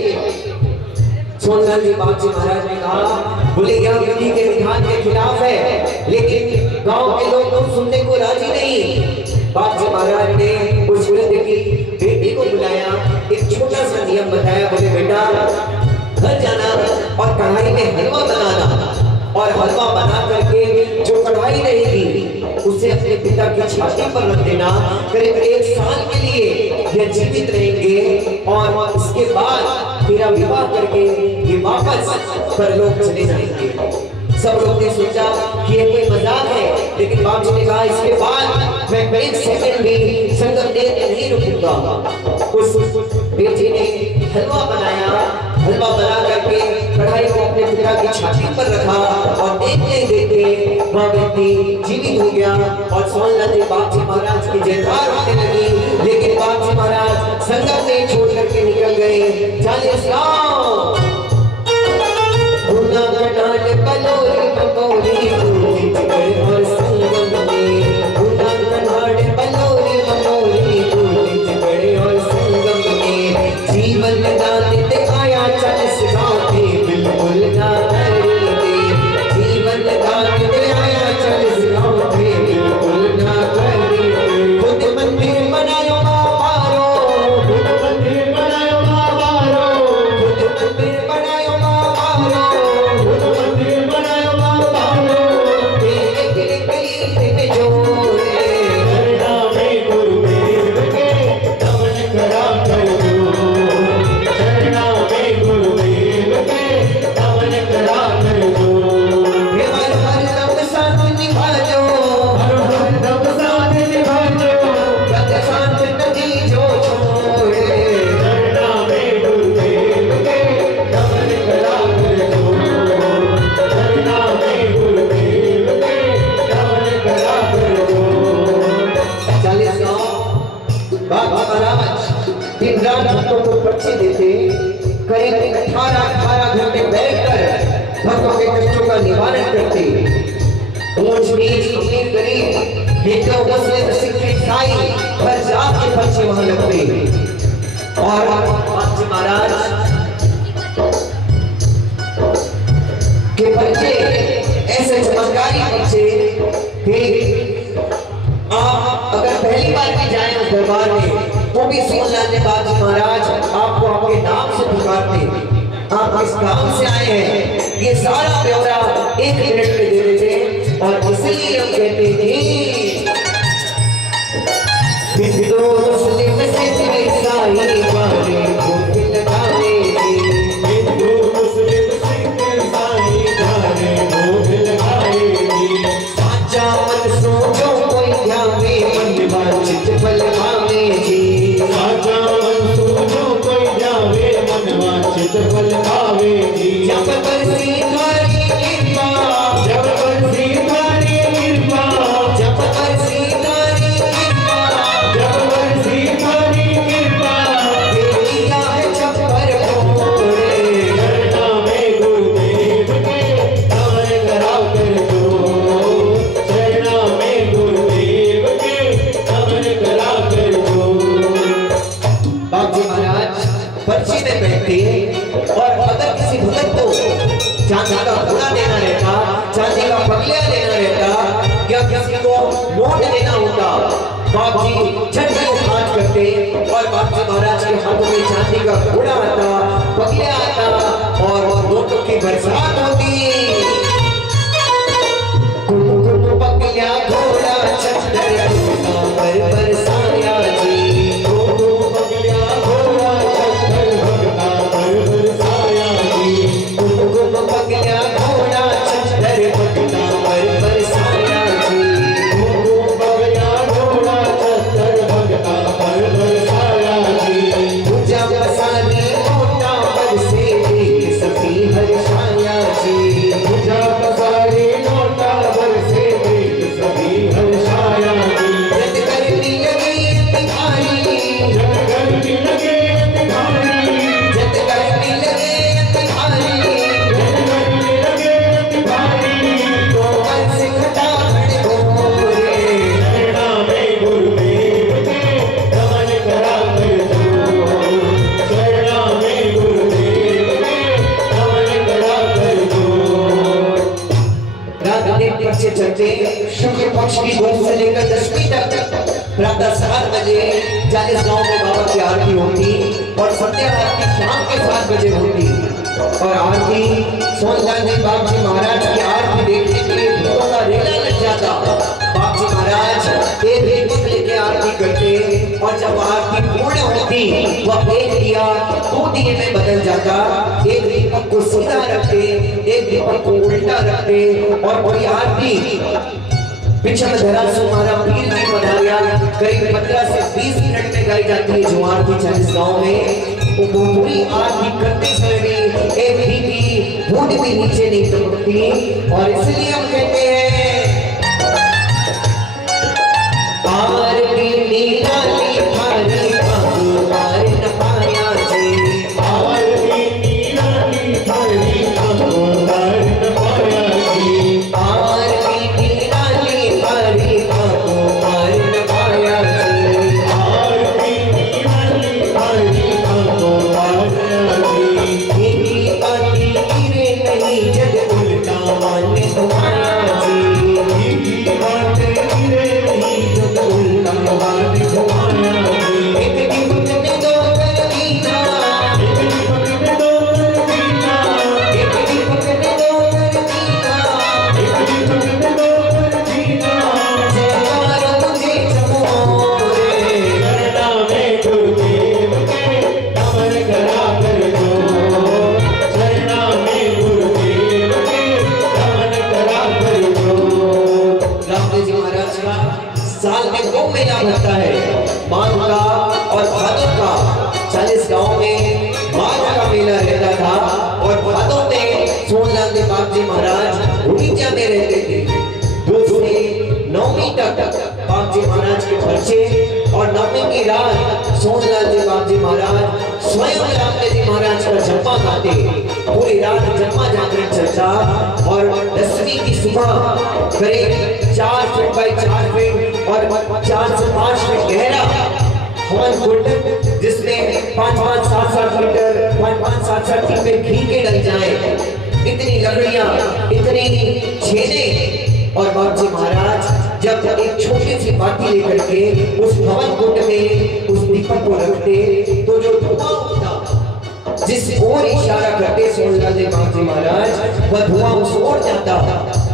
सोहनलाल जी बागजी महाराज ने कहा, बोले यह विधि के विधान के खिलाफ है, लेकिन गांव के लोग तो सुनने को राजी नहीं। बागजी महाराज ने उस वृद्ध की बेटी को बुलाया, एक छोटा सा नियम बताया। बोले बेटा, घर जाना और कढ़ाई में हलवा बनाना, और हलवा बना करके जो कढ़ाई रहेगी उसे अपने पिता की छाती पर रख देना। करीब 1 साल के लिए यह जीवित रहेंगे और इसके बाद मेरा विवाह करके ये वापस परलोक चले जाएंगे। सब लोगों ने सोचा कि ये कोई मजाक है, लेकिन बाबू ने कहा इसके बाद मैं 1 सेकंड भी संगम देख के नहीं रुकूंगा। उस बेटी ने हलवा बनाया, हलवा बना करके कढ़ाई को अपने पिता की छाती पर रखा और देखते देखते वह व्यक्ति जीवित हो गया और सोहनलाल जी बागजी महाराज की जयकार होने लगी। लेकिन बागजी महाराज संगम नहीं छोड़ करके निकल गए। 40 गांव बलोरी बलोरी और संगम में, बलोरी बलोरी और संगम में, जीवन दान दे आया 40 गांव थे बिल्कुल ना करेंगे। जीवन दान दे आया 40 गांव थे बिल्कुल ना करेंगे। खुद मंदिर बनायो मारो, खुद मंदिर बनायो मारो, खुद मंदिर बनायो मारो, खुद मंदिर बनायो मारो, एक एक गली में जोड़े चरणा में गुरुदेव के नमन करा कर दो, चरणा में गुरुदेव के नमन करा कर दो। हर हर दम साथ निभाजो, हर हर दम साथ निभाजो, कद शांत नहीं जो छोड़े। चरणा में गुरुदेव के नमन करा कर दो, चरणा में गुरुदेव के नमन करा कर दो। 40 गांव बाबा महाराज दिन रात भक्तों को पर्ची देते, करीब 18 घंटे बैठकर भक्तों के कष्टों का निवारण करते। ऊंच नीच अमीर गरीब, हिंदू मुस्लिम सिख ईसाई हर जात के पर्चे वहां लगते। और बागजी महाराज के पर्चे ऐसे चमत्कारी पर्चे कि आप अगर पहली बार भी जाए उस दरबार में तो भी सोहनलाल जी बागजी महाराज आपको आपके नाम से पुकारते। आप किस काम से आए हैं ये सारा ब्यौरा 1 मिनट में दे देते। और इसलिए हम कहते हैं हिंदू मुस्लिम सिख ईसाई वाले भूख लगावे जी, हिंदू मुस्लिम सिख ईसाई वाले भोग लगाएगी। साचा मन सोचो कोई ध्यावे मन वांछित फल पावे जी। साचा मन सोचो कोई जावे मन वांछित फल पावेगी। जब बरसी थारी कृपा, जब बरसी थारी कृपा, जब बरसी थारी कृपा, जब बरसी थारी कृपा, बेटिया है छप्पर फोड़े। चरणा में गुरुदेव के नमन करा कर दो, चरणा में गुरुदेव के नमन करा कर दो। बागजी महाराज पर्ची में बैठते और अगर किसी भगत को चांदी का घोड़ा देना रहता, चांदी का पगलिया देना रहता, या किसी को नोट देना होता, बागजी झट से हाथ करते और बागजी महाराज के हाथों में चांदी का घोड़ा आता, पगलिया आता और नोटों की बरसात होती। कुम पगलिया घोड़ा छतर पर बरसाया जी, कुम शुक्ल पक्ष की धूप से लेकर दशमी तक प्रातः 7 बजे 40 गांव में बाबा की आरती होती और संध्या आरती शाम के 7 बजे होती। और आरती सोनलाल जी बाप जी महाराज की आरती देखने के लिए भक्तों का रेला लग जाता। बाप जी महाराज एक दीपक लेके आरती करते और जब आरती पूर्ण होती वह एक दिया 2 दिए में बदल जाता। एक दीपक को सीधा रखते, एक दीपक को उल्टा रखते और पूरी आरती पिछम धरा सुमारा पीर की पधारिया करीब 15 से 20 मिनट में गाई जाती है जो आरती 40 गांव में। वो पूरी आरती करते समय एक भी बूंद भी नीचे नहीं टपकती और इसलिए हम कहते हैं आरती निराली थारी भगवान न पाया जी, आरती निराली थारी भगवान न पाया जी, आरती निराली थारी भगवान न पाया जी, आरती निराली थारी भगवान जी। इनकी आरती गिरे नहीं जग उल्टा मान तुम्हारा जी, इनकी बातें गिरे नहीं जब उल्टा मान घुमाया जी। एक दीपक में 2 कर दीना, एक दीपक में 2 कर दीना, एक दीपक में 2 कर दीना, एक दीपक में 2 कर दीना। जयकारो मुझे चमोरे, शरणा में गुरुदेव के नमन करा कर दो, शरणा में गुरुदेव के नमन करा कर दो। रामदेव जी महाराज का साल में 2 मेला लगता है, माघ का और भादों का। 40 गांव में माघ का मेला रहता था और भादों में सोनलाल देव बाप जी महाराज उड़ीसा में रहते थे। 2 से 9वीं तक बाप जी महाराज के बच्चे और 9वीं की रात सोनलाल देव बाप जी महाराज स्वयं रामदेव जी महाराज का जन्मा गाते। पूरी रात जन्मा जागरण चलता और 10वीं की सुबह करीब 4 फीट बाई 4 फीट और 4 से 5 फीट गहरा हवन कुंड जिसमें 5-5, 7-7 लीटर 5-5, 7-7 लीटर घी के डल जाए, इतनी लकड़ियां, इतनी छेने। और बाप जी महाराज जब एक छोटी सी बाती लेकर के उस हवन कुंड में उस दीपक को रखते तो जो धुआं उठता जिस ओर इशारा करते सोनलाल जी बाप जी महाराज वह धुआं उस ओर जाता।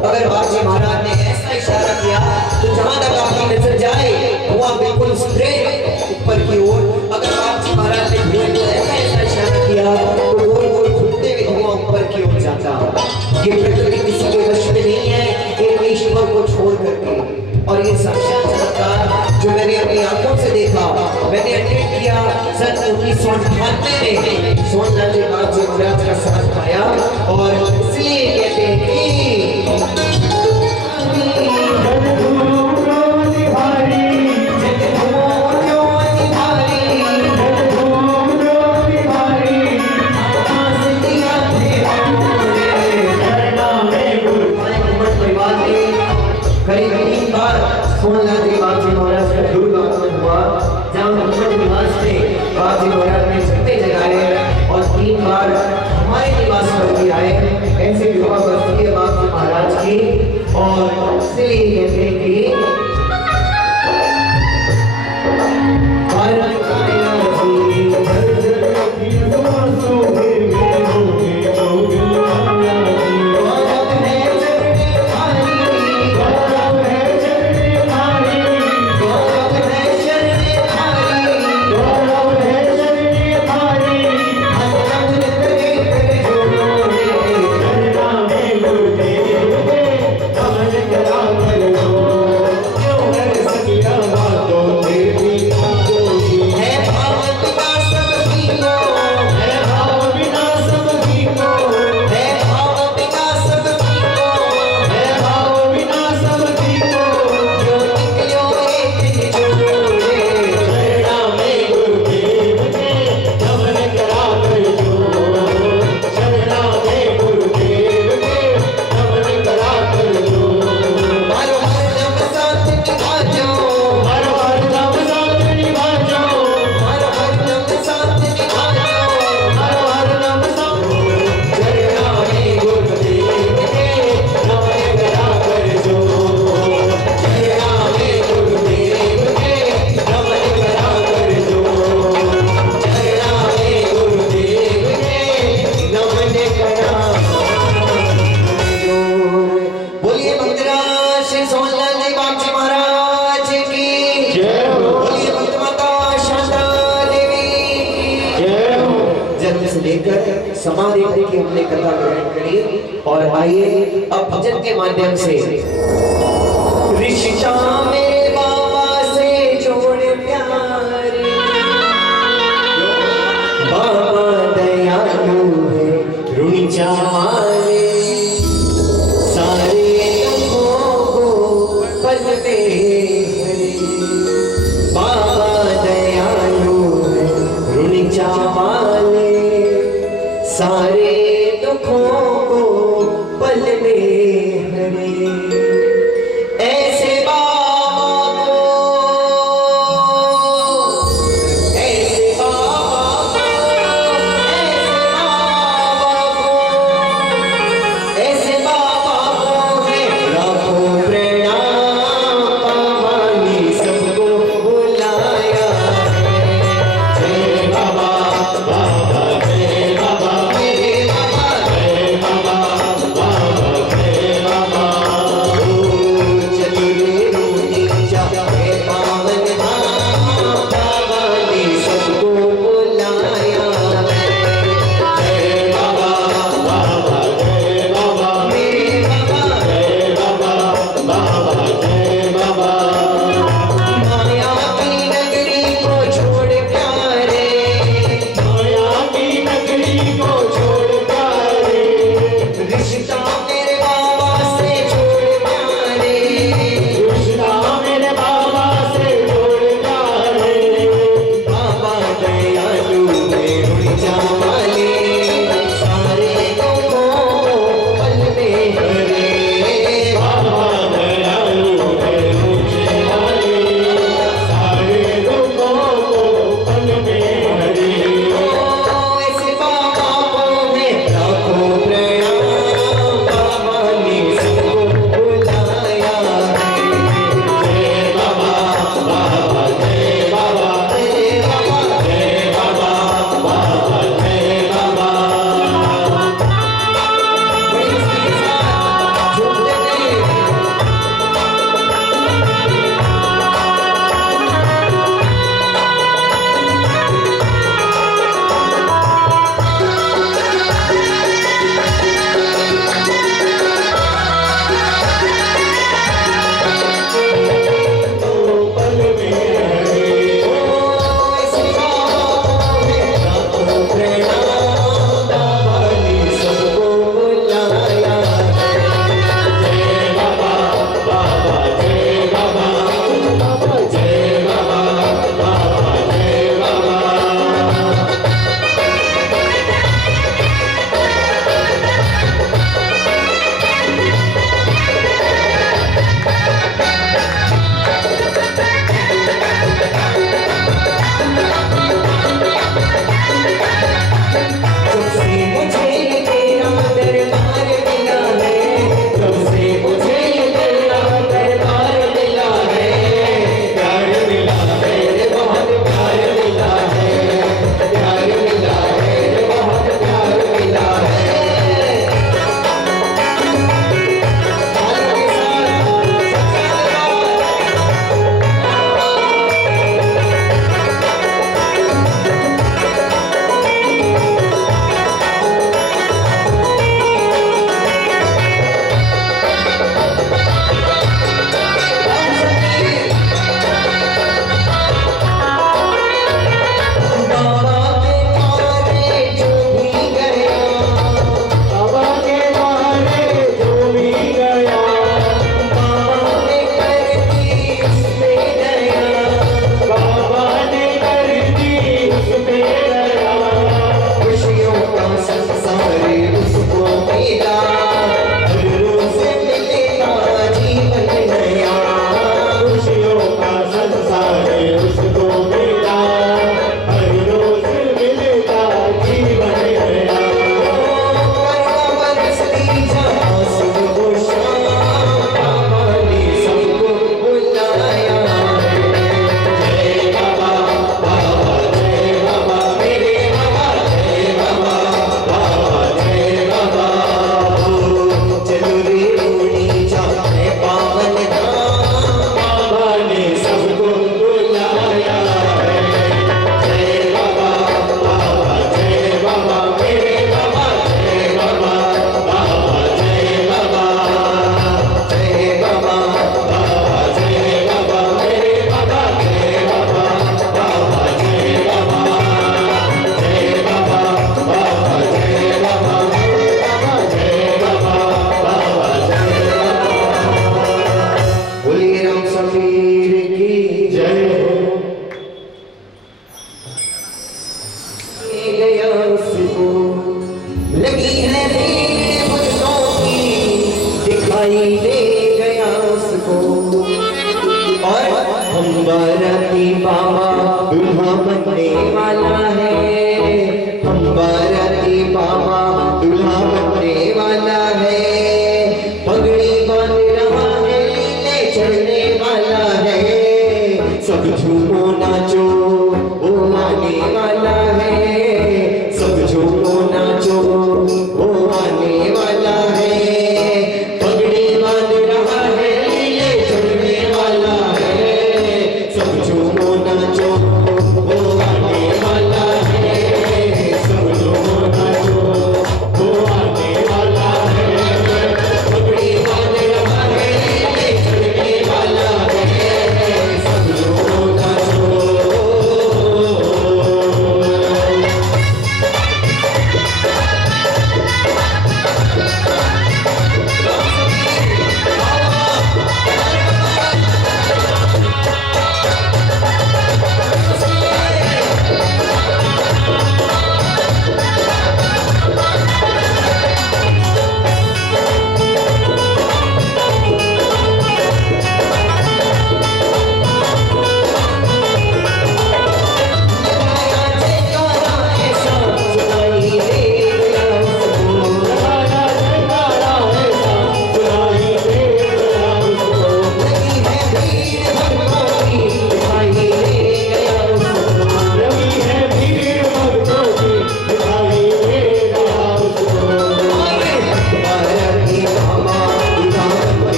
अगर बाप जी महाराज ने ऐसा इशारा किया तो जहां तक आपकी नजर जाए धुआं बिल्कुल स्ट्रेट ऊपर की ओर। अगर बाप जी महाराज ने धुएं को ऐसा इशारा किया तो गोल गोल घूमते हुए धुआं ऊपर की ओर जाता। ये प्रकृति किसी के वश में नहीं है, एक ईश्वर को छोड़ करके। और ये साक्षात चमत्कार जो मैंने अपनी आंखों से देखा, मैंने अटेंड किया सन 1998 में सोनलाल जी बाप जी महाराज का साथ पाया। और इसलिए कहते हैं कि करीब 3 बार सोनलाल जी बाप जी महाराज का दुर्गा आगमन हुआ, जहाँ हनुमान निवास में बाप जी महाराज ने झंडे जगाए और 3 बार हमारे निवास पर भी आए। ऐसे विवाह बरती है बाप जी महाराज की। और इसलिए कहते हैं कि नमन करा कर दो। समाधि की हमने कथा ग्रहण करी। और आइए अब भजन के माध्यम से रिश्ता मेरे बाबा से जोड़ प्यारे, बाबा दयालु है ऋणी चाले, सारे दुखों को पल में हरे, बाबा दयालु है ऋणी चाले, सारे दुखों को पल में हरे। ऐसे बाबा को, ऐसे बाबा को, ऐसे बाबा को है लाखों प्रणाम।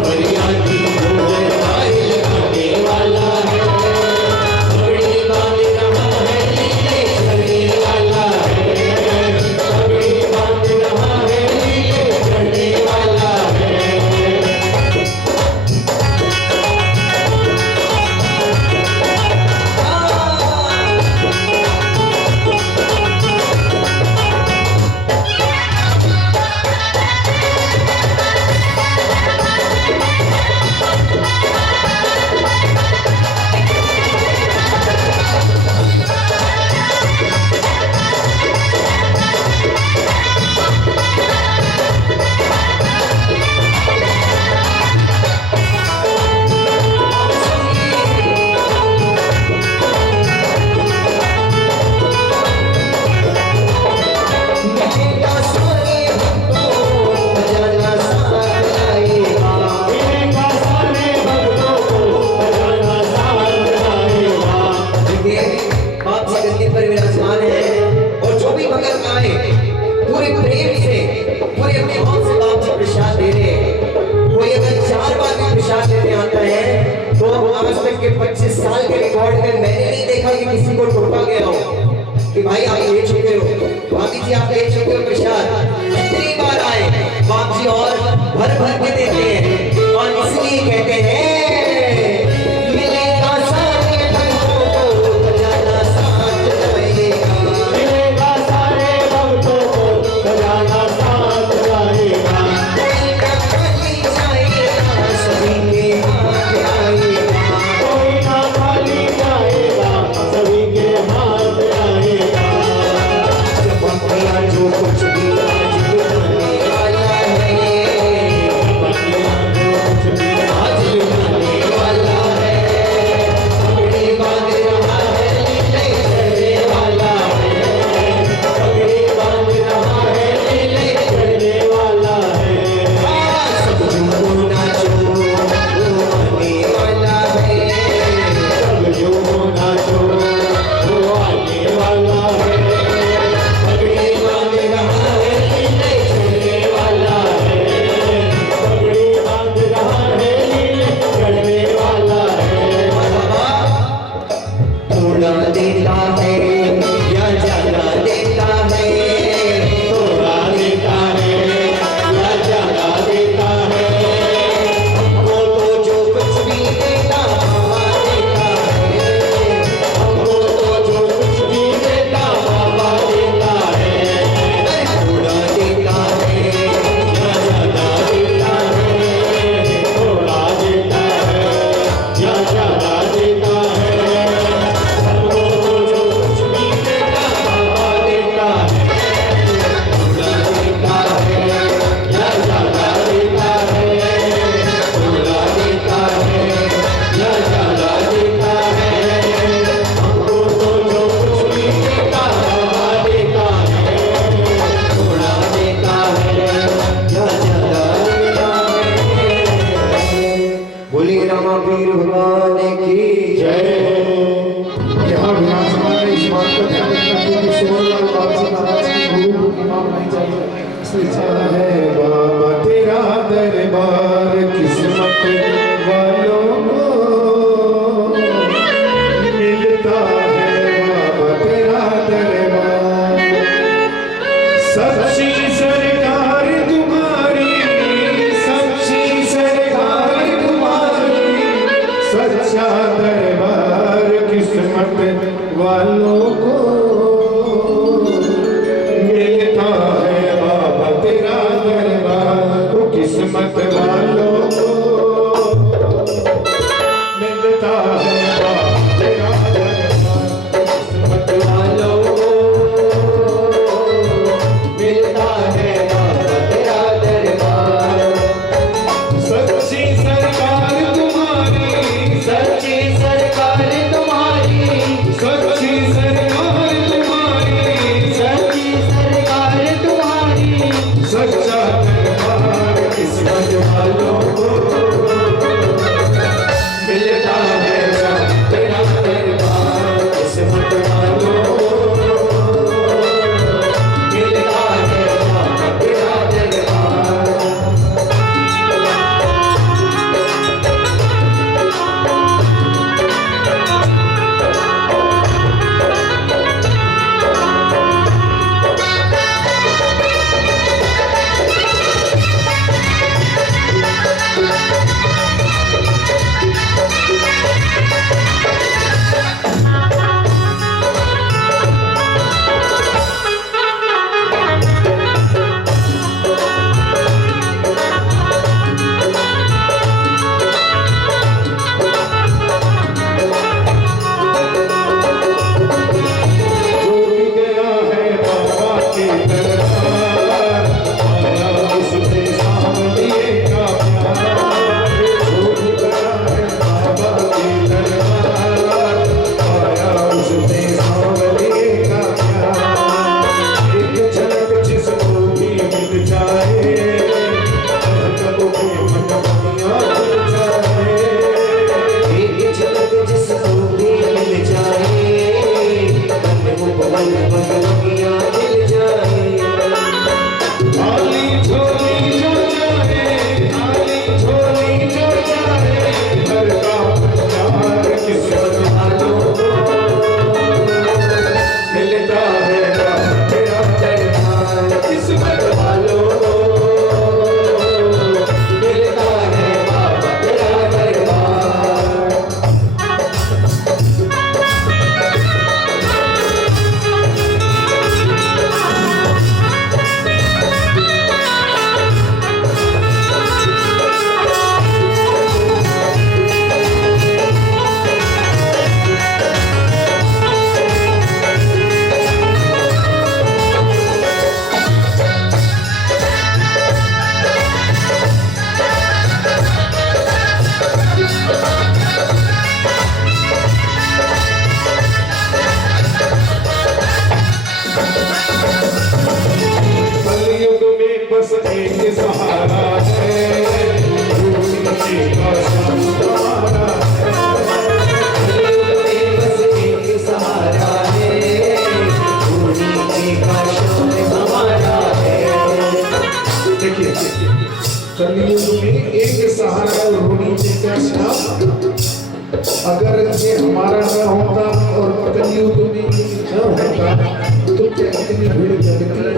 कंवरिया की फूल मारी लगाने वाला है, पगड़ी बांध रहा है लीले चढ़ने वाला है, पगड़ी बांध रहा है लीले चढ़ने वाला है। के 25 साल के रिकॉर्ड में मैंने नहीं देखा कि किसी को टोका गया हो कि भाई आप ले चुके हो, भाभी जी आप ले चुके हो प्रसाद। कितनी बार आए बाप जी और भर भर के देते हैं, और इसलिए कहते हैं मिलेगा सारे भक्तों को खजाना साथ जाएगा, मिलेगा सारे भक्तों को खजाना साथ जाएगा, खाली जाएगा सभी के हाथ आएगा, कोई ना खाली जाएगा सभी के हाथ आएगा। बंदियां जो कुछ भी आज लुटाने वाला है, बंदियां जो कुछ भी आज लुटाने वाला है, पगड़ी बांध रहा है लीले चढ़ने वाला है, पगड़ी बांध रहा है लीले चढ़ने वाला है। सब झूमो नाचो वो आने वाला है, सब झूमो नाचो वो आने वाला है, पगड़ी बांध रहा है लीले चढ़ने वाला है, पगड़ी बांध रहा है लीले चढ़ने वाला है। थोड़ा देता है या ज्यादा देता है, थोड़ा देता है या ज्यादा देता है, हमको तो जो कुछ भी देता बाबा देता है, हमको तो जो कुछ भी देता बाबा देता है। थोड़ा देता है या ज्यादा देता है, थोड़ा देता है या ज्यादा देता है, हमको तो जो कुछ भी देता बाबा देता है। थोड़ा देता है या ज्यादा देता है, थोड़ा देता है या ज्यादा देता है, हमको तो जो कुछ भी देता बाबा देता है। थोड़ा देता है या ज्यादा देता है। बोलिए रामा पीर भगवान की जय। यहाँ विधानसभा में इस बात का ध्यान रखना चाहिए कि सोमवार बाबा महाराज की गुरु की मां नहीं चाहिए, इसलिए चाहा है बाबा तेरा दरबार किस्मत वालों को मिलता है, बाबा तेरा दरबार सच्ची सरकार तुम्हारी, सच्ची सरकार तुम्हारी, सच्चा दरबार किस्मत वालों को मिलता है, बाबा तेरा दरबार तो किस्मत वालों को मिलता है, बाबा तेरा दरबार किस्मत वालों मिलता है बाबा तेरा दरबार, सच्ची सरकार तुम्हारी, सच्ची सरकार तुम्हारी, सच्ची सरकार तुम्हारी, सच्ची सरकार तुम्हारी, सच्चा दरबार किस्मत वालों को मिलता है बाबा तेरा दरबार, किस्मत वालों को मिलता है बाबा तेरा दरबार। कृष्णा, अगर ये हमारा न होता और कलयुग में न होता तो क्या इतनी भीड़ लगती है?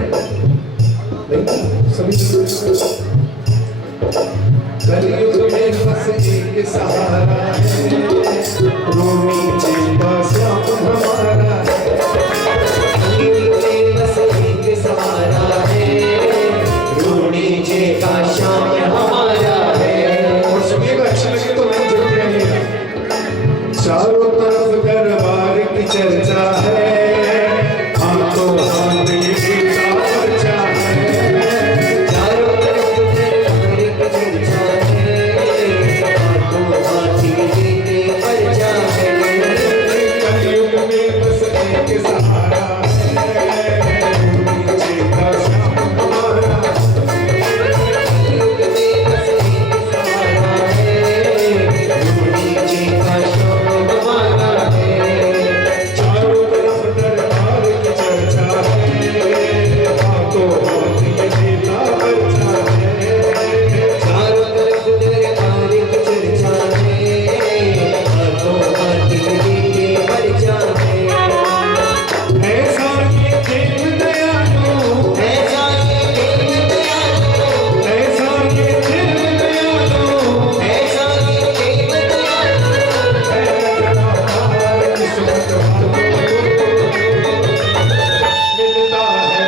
नहीं, सभी कलयुग में बस एक सहारा है, रोमी चेता श्याम हमारा है। कलयुग में बस एक सहारा है, रोनी जे का श्याम हमारा है। और सुनिएगा, अच्छा लगे तो मैं जरूर कहिएगा। चारों तरफ दरबार की चर्चा है, हाथों हाथ ये गीता चर्चा है। चारों तरफ दरबार की चर्चा है, हाथों हाथ ये गीते चर्चा है। कलयुग में बस एक सहारा है, रोमी चेता श्याम हमारा। कलयुग में बस एक सहारा है, रोनी जे का श्याम हमारा है। चारों तरफ दरबार की चर्चा है, हाथों हाथ ये गीता चर्चा है। चारों तरफ दरबार की चर्चा है, हाथों हाथ ये गीते चर्चा है। ऐसा ये देव दयालु, ऐसा ये देव दयालु, ऐसा ये देव दयालु, ऐसा ये देव दयालु, है रचनाकार किस्मत वालों को मिलता है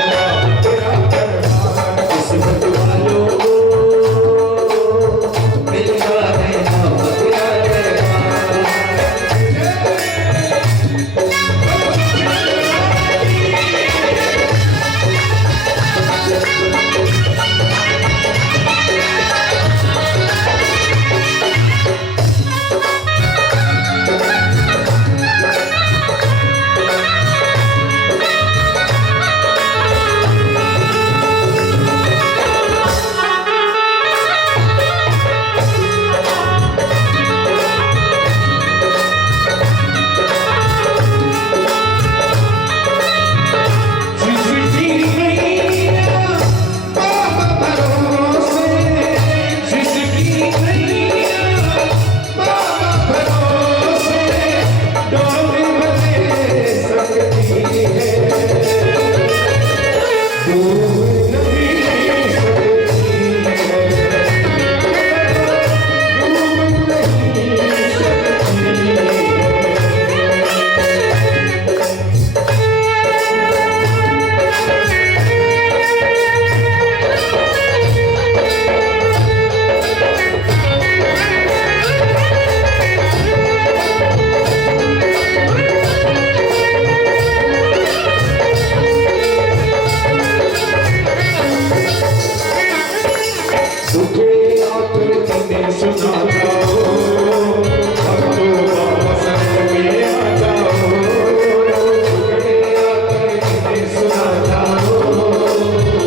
तेरा दरबार। किस्मत वालों को मिलता है नाम तेरा दरबार। जिसकी नैया बाबा भरोसे, जिसकी नैया बाबा भरोसे, डोली बदले सकती है, डूब नहीं सकती है, डूब नहीं सकती है। दुखे आकर तने सुना जाओ, भक्तों बाबा संग में आ जाओ। दुखे आकर तने सुना जाओ,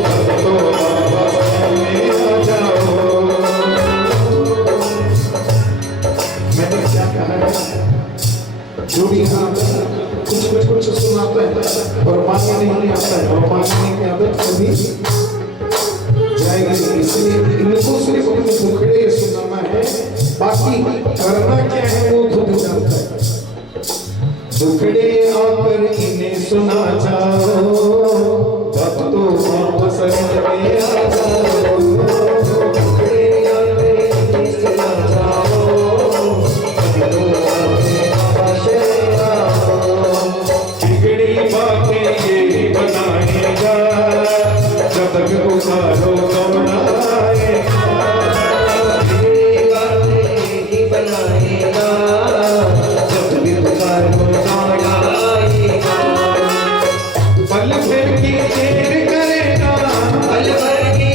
भक्तों बाबा संग में आ जाओ। मैंने क्या कहा है? जो भी यहाँ कुछ सुनाता है और मानने नहीं आता है, और मानने की आदत कभी जाएगी। इसलिए इनको सिर्फ अपने दुखड़े सुनाना है, बाकी करना क्या है वो खुद जानता है। दुखड़े आकर इन्हें सुना जाओ, भक्तों वापस में आ जाओ। दुखड़े आकर इन्हें सुना जाओ, भक्तों वापस आओ। बिगड़ी बातें ये बनाएगा, जब तक पुकारो दौड़ाएगा। बिगड़ी बातें ही बनाएगा, जब भी पुकारो दौड़ाएगा। पल भर की देर करेगा, पल भर की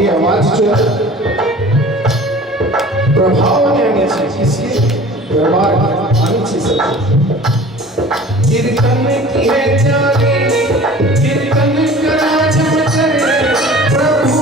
ये आवाज जो प्रभाव में आनी चाहिए, इसलिए व्यवहार में आनी चाहिए सब। कीर्तन की है जाने, कीर्तन करा जब चले प्रभु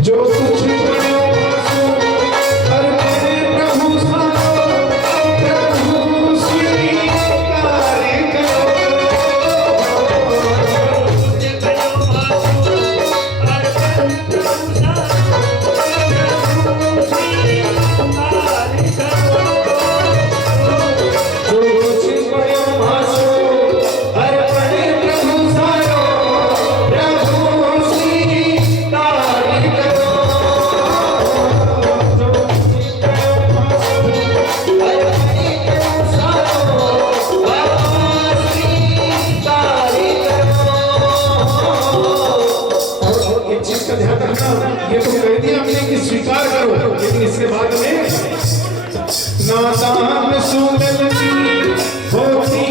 जो कुछ बड़े आंसू अर्पण प्रभु सारो, प्रभु स्वीकार जो कुछ बड़े आंसू अर्पण प्रभु सारो, प्रभु स्वीकार ये तो कह दिया हमने कि स्वीकार करो, लेकिन इसके बाद में नादान सुंदर जी होती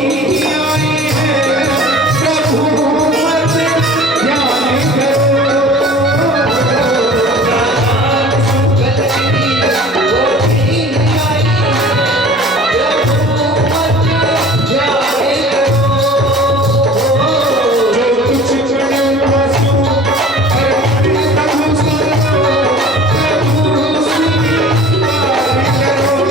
आई है, प्रभु मत ध्यान करो। जो कुछ बड़े आंसू अर्पण प्रभु सारो, प्रभु स्वीकार करो।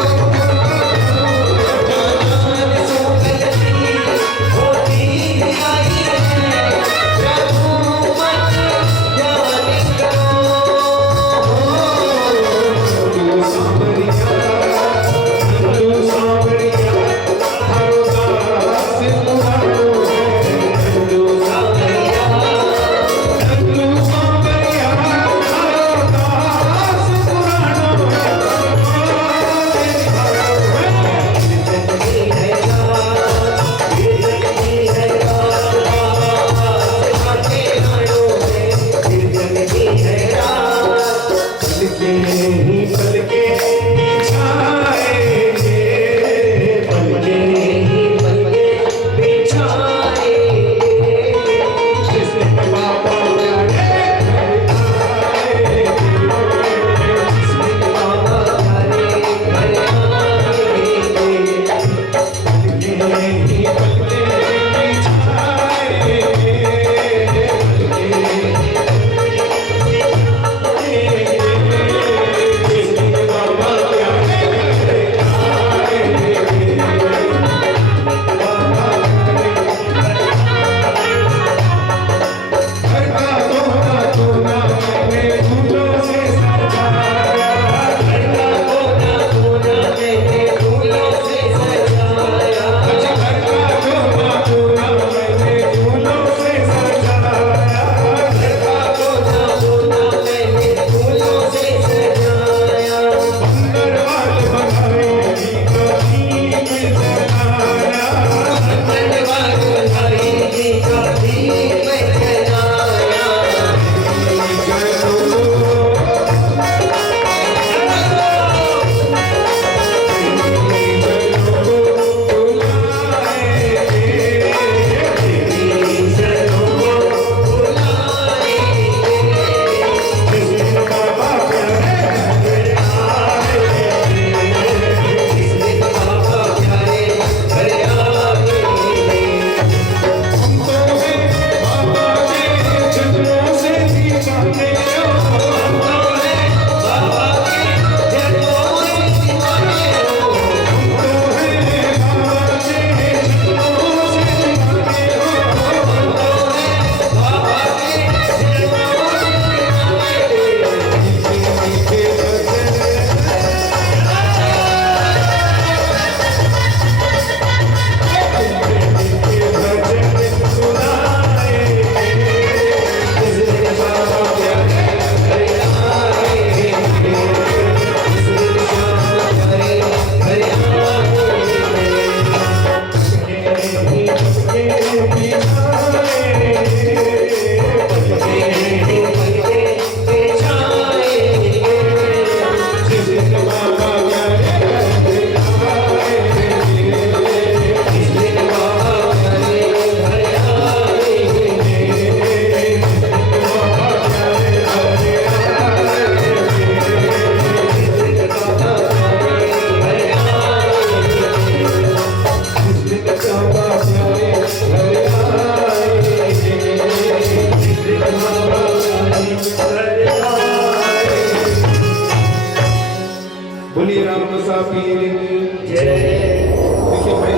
बोलिए राम रसा पीर की जय। देखिए भाई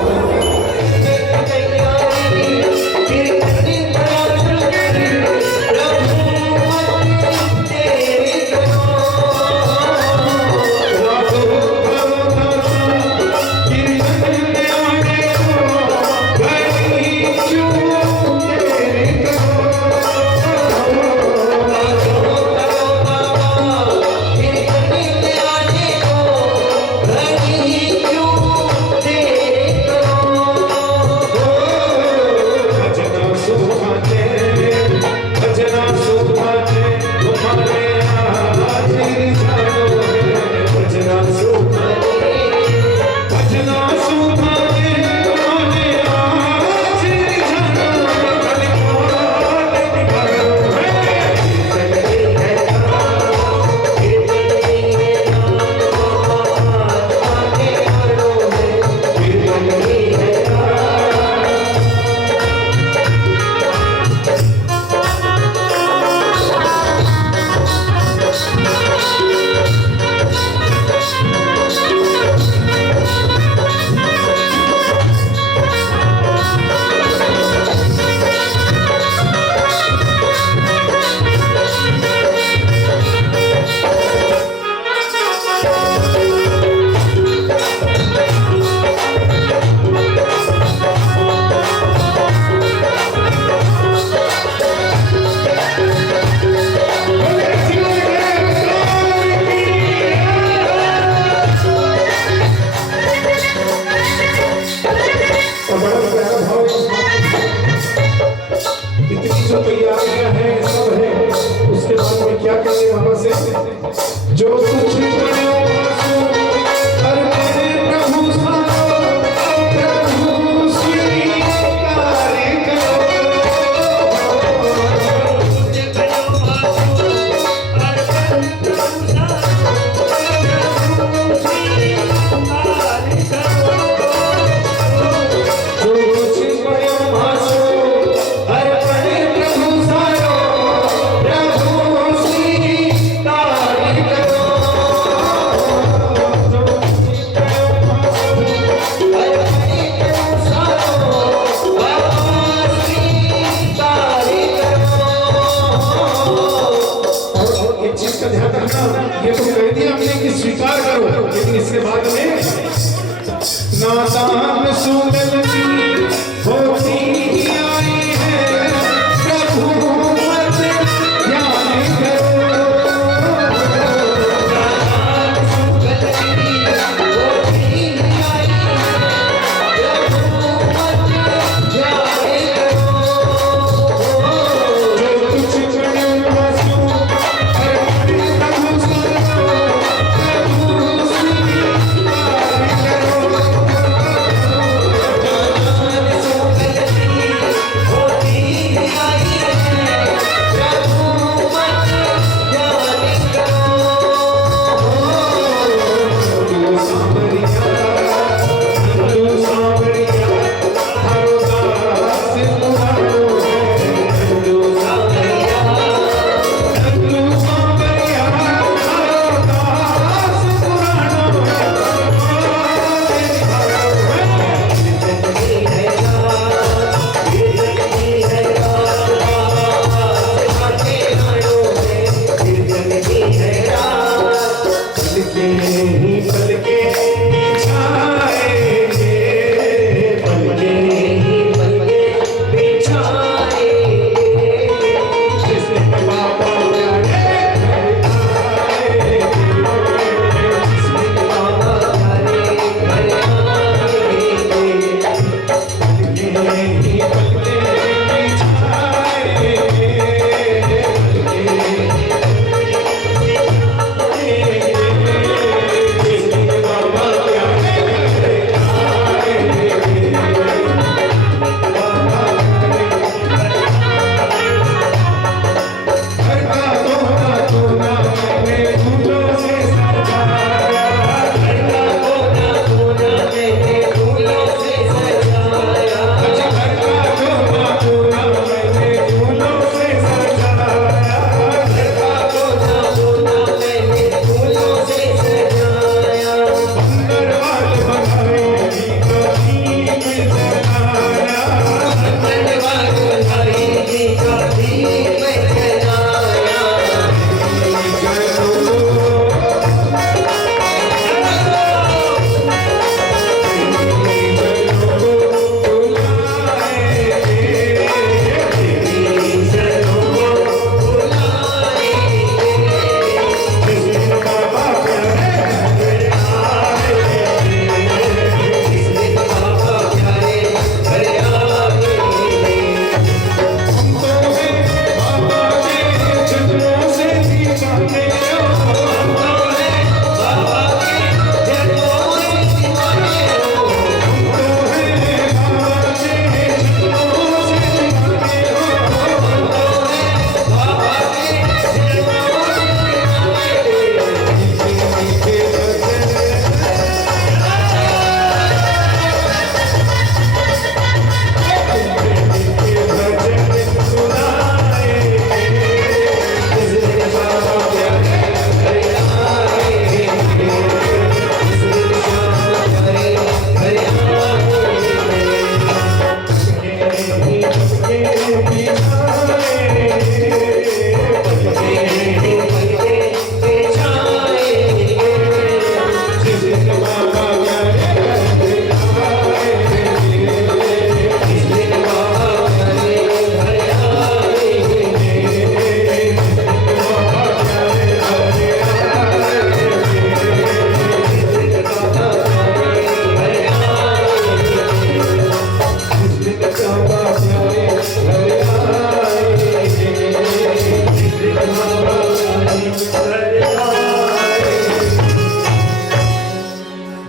जो कुछ बनो अर्पण प्रभु सारो, प्रभु स्वीकार जो कुछ बनो भासो अर्पण प्रभु सारो, प्रभु स्वीकार चीज का ध्यान रखना, ये तो कह दिया हमने कि स्वीकार करो, लेकिन इसके बाद में नादान सुंदर जी होती आई है, प्रभु मत ध्यान करो।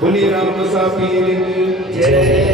बोलिए राम गोसा पीर की जय।